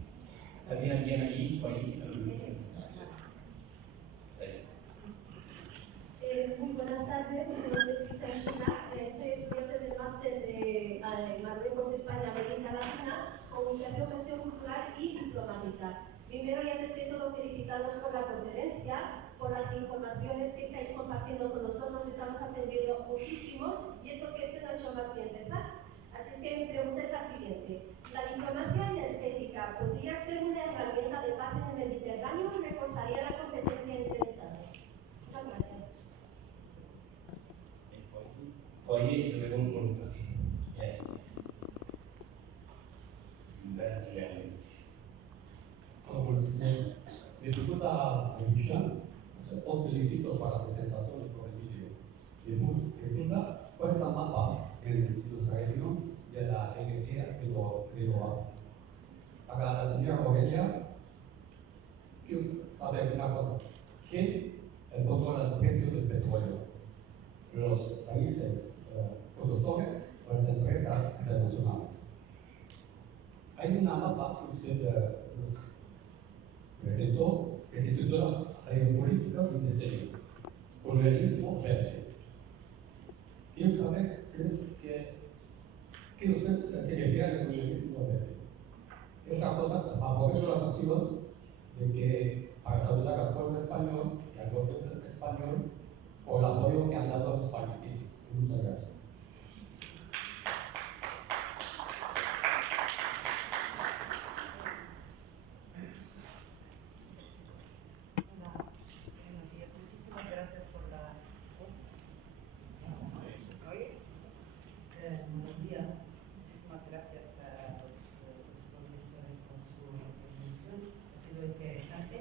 ¿Había alguien ahí? Muy buenas tardes, mi nombre es Luisa Mchina, soy estudiante del máster de Marruecos, España, América Latina, Comunicación, Gestión Cultural y Diplomática. Primero y antes que todo, felicitaros por la conferencia, por las informaciones que estáis compartiendo con nosotros, estamos aprendiendo muchísimo y eso que esto no ha hecho más que empezar. Así es que mi pregunta es la siguiente. ¿La diplomacia energética podría ser una herramienta de paz en el Mediterráneo y reforzaría la competencia entre Estados? Muchas gracias. Poi le concludo. Diputada Michel, os felicito por la presentación por el vídeo. Diputada, ¿cuál es el mapa en nuestra región de la energía renovable? Para la señora Aurelia, quiero saber una cosa. ¿Quién controla el precio del petróleo? ¿Los países productores o las empresas internacionales? Hay una mapa que usted nos presentó que se titula Geopolítica y Diseño, Colonialismo Verde. Quiero saber qué usted se refiere al colonialismo verde. Y otra cosa, aprovecho la ocasión de que para saludar al pueblo español y al gobierno español por el apoyo que han dado a los palestinos. Muchas gracias. Buenos días, muchísimas gracias por la... buenos días, muchísimas gracias a los profesores por su intervención, ha sido interesante.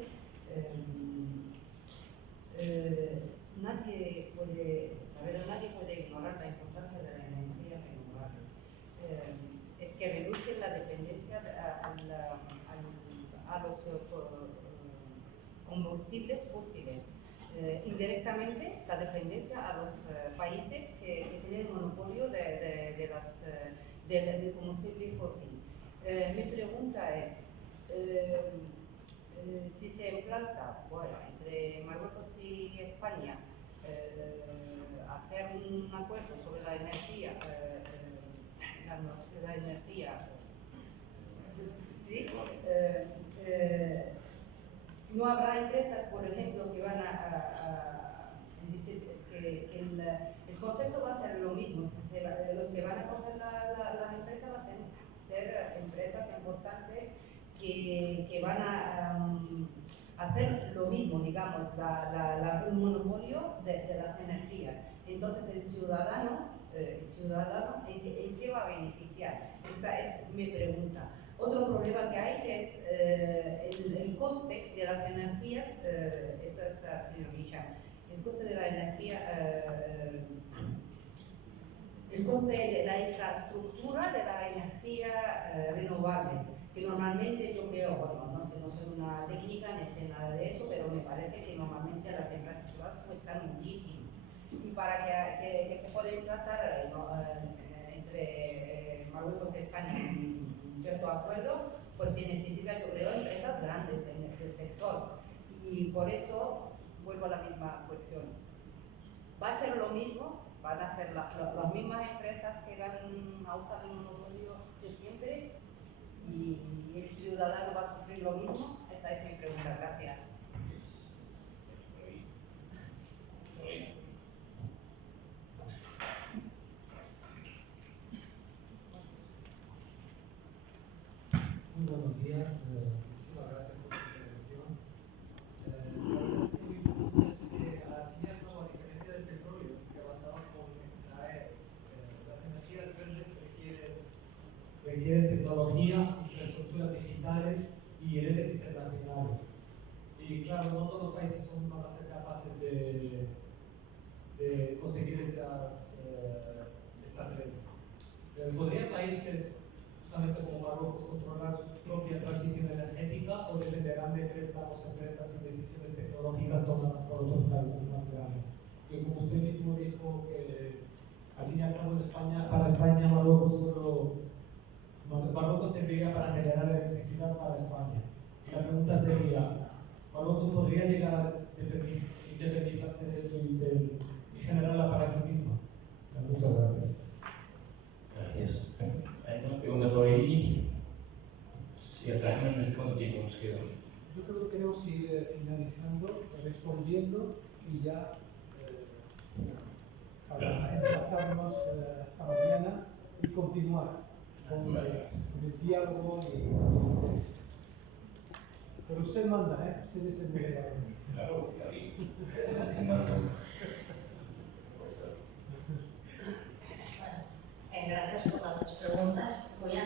Nadie puede ignorar la importancia de la energía renovable. Es que reduce la dependencia a los combustibles fósiles. Indirectamente, la dependencia a los países que tienen monopolio del combustible fósil. Mi pregunta es, si se implanta, entre Marruecos y España, hacer un acuerdo sobre la energía, ¿sí? No habrá empresas, por ejemplo, que van es decir, que el concepto va a ser lo mismo. Los que van a coger las empresas van a ser empresas importantes que van a hacer lo mismo, digamos, el monopolio de las energías. Entonces, el ciudadano ¿en qué va a beneficiar? Esta es mi pregunta. Otro problema que hay es el coste de las energías, esto es al señor Michel, el coste de la energía, el coste de la infraestructura de la energía renovables, que normalmente yo veo, no soy una técnica ni sé nada de eso, pero me parece que normalmente las infraestructuras cuestan muchísimo. Y para que se pueda implantar entre Marruecos y España, cierto acuerdo, pues se necesita, yo creo, empresas grandes en el sector. Y por eso vuelvo a la misma cuestión. Va a ser lo mismo, van a ser las mismas empresas que van a usar el monopolio de siempre y el ciudadano va a sufrir lo mismo. Esa es mi pregunta. Gracias. Muy buenos días, muchísimas gracias por su intervención. Es que al fin y al cabo, a diferencia del petróleo, que bastaba con extraer las energías verdes requieren tecnología, infraestructuras digitales y redes internacionales. Y claro, no todos los países van a ser capaces de conseguir estas redes. ¿Podrían países justamente como Marruecos controlar su propia transición energética o dependerán de préstamos, empresas y decisiones tecnológicas tomadas por otros países más grandes? Que como usted mismo dijo que al fin y al cabo para España Marruecos serviría para generar electricidad para España. Y la pregunta sería, ¿Marruecos podría llegar a independizarse de esto y generarla para sí misma? Muchas gracias. Gracias. ¿Hay una pregunta por ahí? Sí, Abdurrahman, ¿cuánto tiempo nos queda? Yo creo que tenemos que ir finalizando, respondiendo y ya para emplazarnos esta mañana y continuar con el diálogo y el interés. Pero usted manda, usted es el moderador. Claro, está bien. Gracias por las dos preguntas. Voy a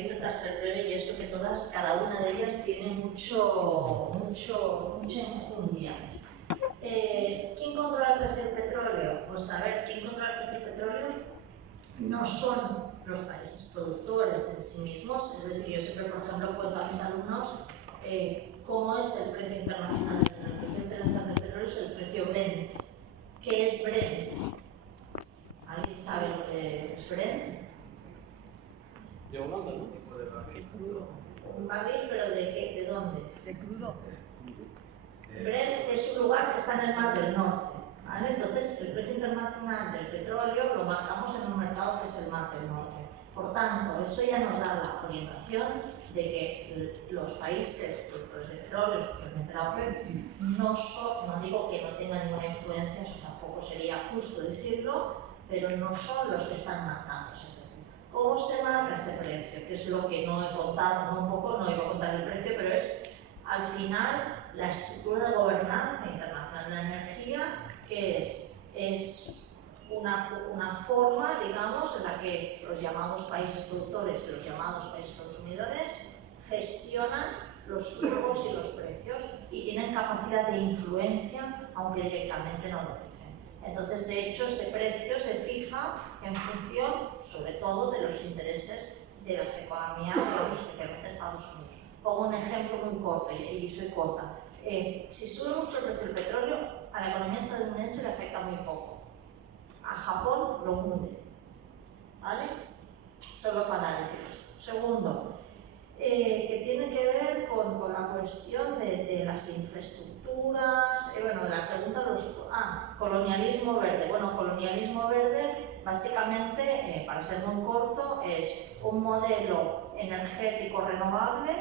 intentar ser breve y eso que cada una de ellas tiene mucha enjundia. ¿Quién controla el precio del petróleo? Pues a ver, ¿quién controla el precio del petróleo? No son los países productores en sí mismos, es decir, yo siempre, por ejemplo, cuento a mis alumnos cómo es el precio internacional. El precio internacional del petróleo es el precio Brent. ¿Qué es Brent? ¿Alguien sabe lo que es Brent? De Holanda, ¿no? Un barril, pero ¿de dónde? De crudo. Brent es un lugar que está en el Mar del Norte, ¿vale? Entonces, el precio internacional del petróleo lo marcamos en un mercado que es el Mar del Norte. Por tanto, eso ya nos da la orientación de que los países productores de petróleo, especialmente la OPEP, no digo que no tengan ninguna influencia, eso tampoco sería justo decirlo, pero no son los que están marcando ese precio. ¿Cómo se marca ese precio? Que es lo que no he contado, no iba a contar el precio, pero es al final la estructura de gobernanza internacional de la energía, que es una forma, digamos, en la que los llamados países productores y los llamados países consumidores gestionan los flujos y los precios y tienen capacidad de influencia, aunque directamente no lo fijen. Entonces, de hecho, ese precio se fija en función, sobre todo, de los intereses de las economías, especialmente Estados Unidos. Pongo un ejemplo muy corto, y soy corta. Si sube mucho el precio del petróleo, a la economía estadounidense le afecta muy poco. A Japón lo hunde, ¿vale? Solo para decir esto. Segundo, que tiene que ver con la cuestión de las infraestructuras, la pregunta de los... colonialismo verde. Bueno, colonialismo verde, básicamente, para ser muy corto, es un modelo energético renovable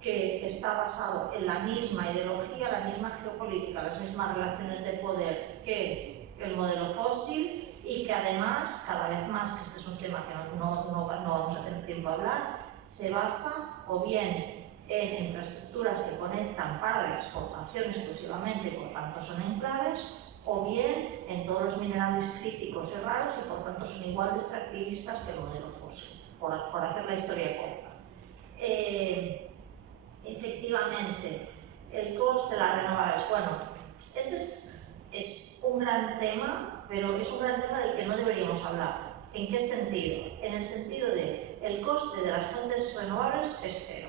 que está basado en la misma ideología, la misma geopolítica, las mismas relaciones de poder que el modelo fósil y que además, cada vez más, que este es un tema que no vamos a tener tiempo a hablar, se basa o bien en infraestructuras que conectan para la exportación exclusivamente y por tanto son enclaves, o bien en todos los minerales críticos y raros y por tanto son igual de extractivistas que el modelo fósil, por hacer la historia corta. Efectivamente, el coste de las renovables, ese es un gran tema, pero es un gran tema del que no deberíamos hablar. ¿En qué sentido? En el sentido de el coste de las fuentes renovables es cero.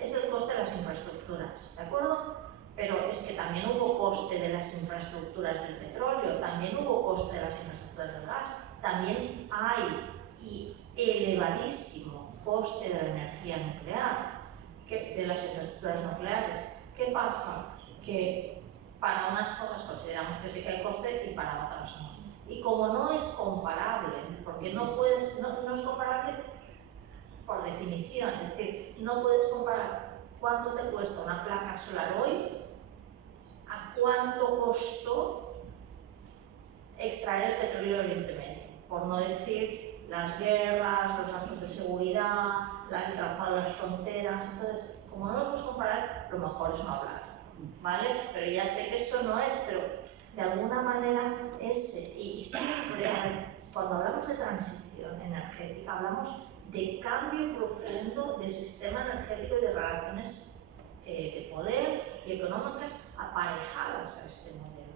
Es el coste de las infraestructuras, ¿de acuerdo? Pero es que también hubo coste de las infraestructuras del petróleo, también hubo coste de las infraestructuras del gas, también hay elevadísimo coste de la energía nuclear, de las infraestructuras nucleares. ¿Qué pasa? Que para unas cosas consideramos que sí que hay coste y para otras no. Y como no es comparable, porque no es comparable por definición, es decir, no puedes comparar cuánto te cuesta una placa solar hoy a cuánto costó extraer el petróleo del Oriente Medio, por no decir las guerras, los gastos de seguridad, el trazado de las fronteras. Entonces, como no lo puedes comparar, lo mejor es no hablar, ¿vale? Pero ya sé que eso no es, pero de alguna manera es, y siempre cuando hablamos de transición energética, hablamos de cambio profundo del sistema energético y de relaciones de poder y económicas aparejadas a este modelo.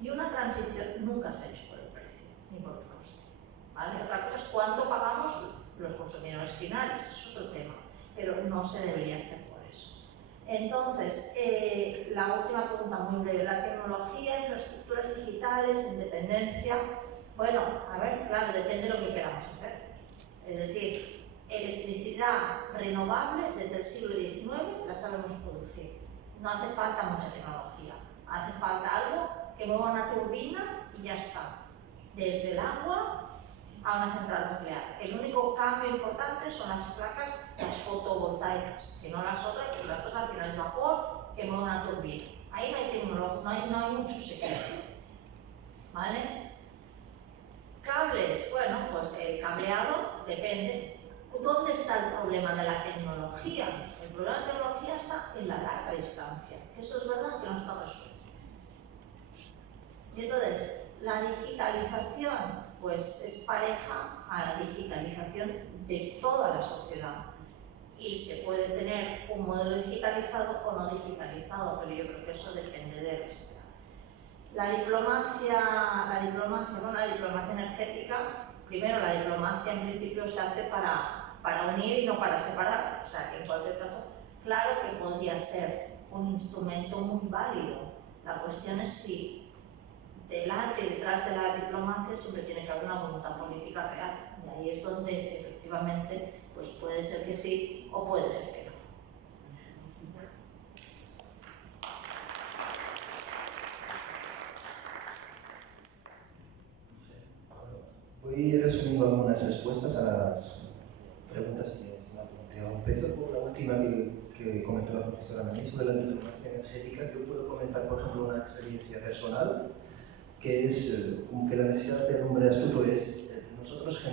Y una transición nunca se ha hecho por el precio, ni por el coste, ¿vale? Otra cosa es cuánto pagamos los consumidores finales, es otro tema, pero no se debería hacer por eso. Entonces, la última pregunta muy breve, la tecnología, infraestructuras digitales, independencia. Bueno, a ver, claro, depende de lo que queramos hacer. Es decir, electricidad renovable desde el siglo XIX la sabemos producir. No hace falta mucha tecnología, hace falta algo que mueva una turbina y ya está. Desde el agua a una central nuclear. El único cambio importante son las placas, las fotovoltaicas, que no las otras, porque las otras al final es vapor que mueve una turbina. Ahí no hay tecnología, no hay mucho secreto, ¿vale? Cables, bueno, pues el cableado depende. ¿Dónde está el problema de la tecnología? El problema de la tecnología está en la larga distancia. Eso es verdad que no está resuelto. Y entonces, la digitalización pues es pareja a la digitalización de toda la sociedad. Y se puede tener un modelo digitalizado o no digitalizado, pero yo creo que eso depende de la sociedad. La diplomacia energética, primero la diplomacia en principio se hace para unir y no para separar, o sea que en cualquier caso, claro que podría ser un instrumento muy válido. La cuestión es si delante y detrás de la diplomacia siempre tiene que haber una voluntad política real, y ahí es donde efectivamente pues puede ser que sí o puede ser que no. Voy resumiendo algunas respuestas a las preguntas que se me han planteado. Empiezo por la última que comentó la profesora Mení sobre la diplomacia energética. Yo puedo comentar, por ejemplo, una experiencia personal, que es que la necesidad del hombre astuto es, nosotros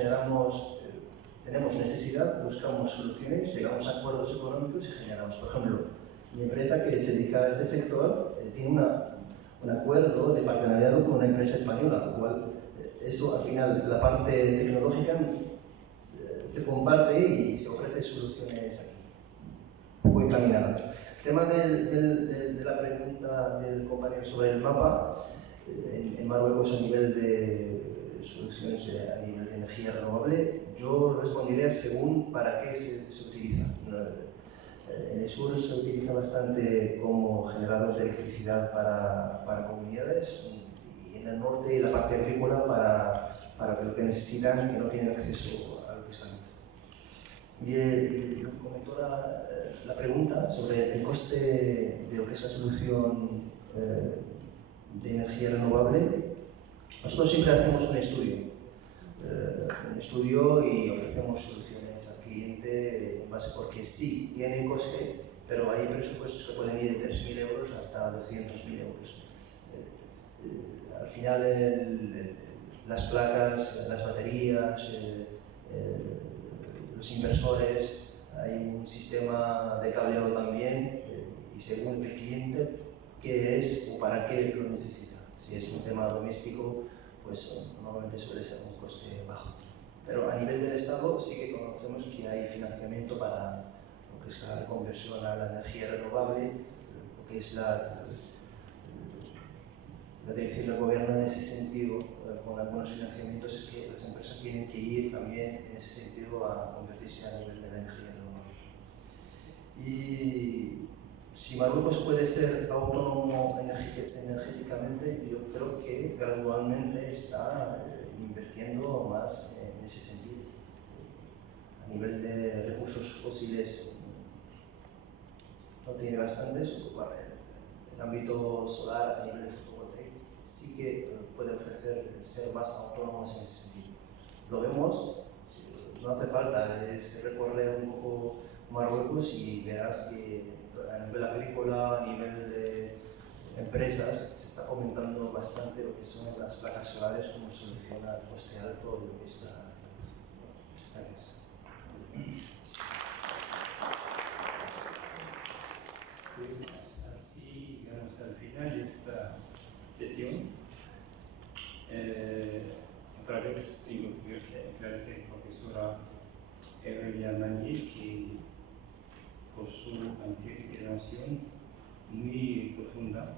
tenemos necesidad, buscamos soluciones, llegamos a acuerdos económicos y generamos. Por ejemplo, mi empresa que se dedica a este sector tiene un acuerdo de partenariado con una empresa española, lo cual eso al final, la parte tecnológica se comparte y se ofrece soluciones aquí, un poco encaminada. El tema de la pregunta del compañero sobre el mapa, en Marruecos a nivel de soluciones a nivel de energía renovable, yo respondería según para qué se utiliza. En el sur se utiliza bastante como generador de electricidad para comunidades, y en el norte y la parte agrícola para lo que necesitan, que no tienen acceso a lo que es la luz. Y comentó la pregunta sobre el coste de lo que es la solución de energía renovable. Nosotros siempre hacemos un estudio y ofrecemos soluciones al cliente en base, porque sí, tiene coste, pero hay presupuestos que pueden ir de 3.000 euros hasta 200.000 euros. Al final, las placas, las baterías, los inversores, hay un sistema de cableado también, y según el cliente, qué es o para qué lo necesita. Si es un tema doméstico, pues normalmente suele ser un coste bajo. Pero a nivel del Estado sí que conocemos que hay financiamiento para lo que es la conversión a la energía renovable, lo que es la dirección del gobierno en ese sentido, con algunos financiamientos, es que las empresas tienen que ir también en ese sentido a convertirse a nivel de la energía renovable. Y si Marruecos puede ser autónomo energéticamente, yo creo que gradualmente está invirtiendo más en ese sentido. A nivel de recursos fósiles no tiene bastantes. Bueno, el ámbito solar a nivel de fotovoltaico sí que puede ofrecer ser más autónomos en ese sentido. Lo vemos, no hace falta, es recorrer un poco Marruecos y verás que a nivel agrícola, a nivel de empresas, se está fomentando bastante lo que son las placas solares como solución al coste alto de lo que es la luz. Gracias. Pues así llegamos al final de esta sesión. Otra vez tengo que agradecer a la profesora Aurelia Magnier que por su intervención muy profunda,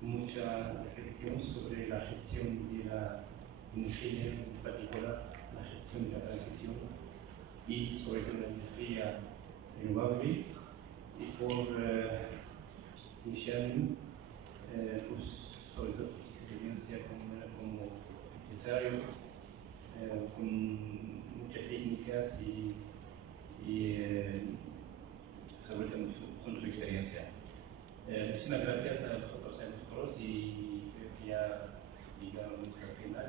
mucha reflexión sobre la gestión de la energía, en particular la gestión de la transición y sobre todo la energía renovable, y por Hisham, pues sobre todo su experiencia como empresario, con muchas técnicas y sobre todo con su experiencia. Muchísimas gracias a vosotros y creo que ya llegamos al final.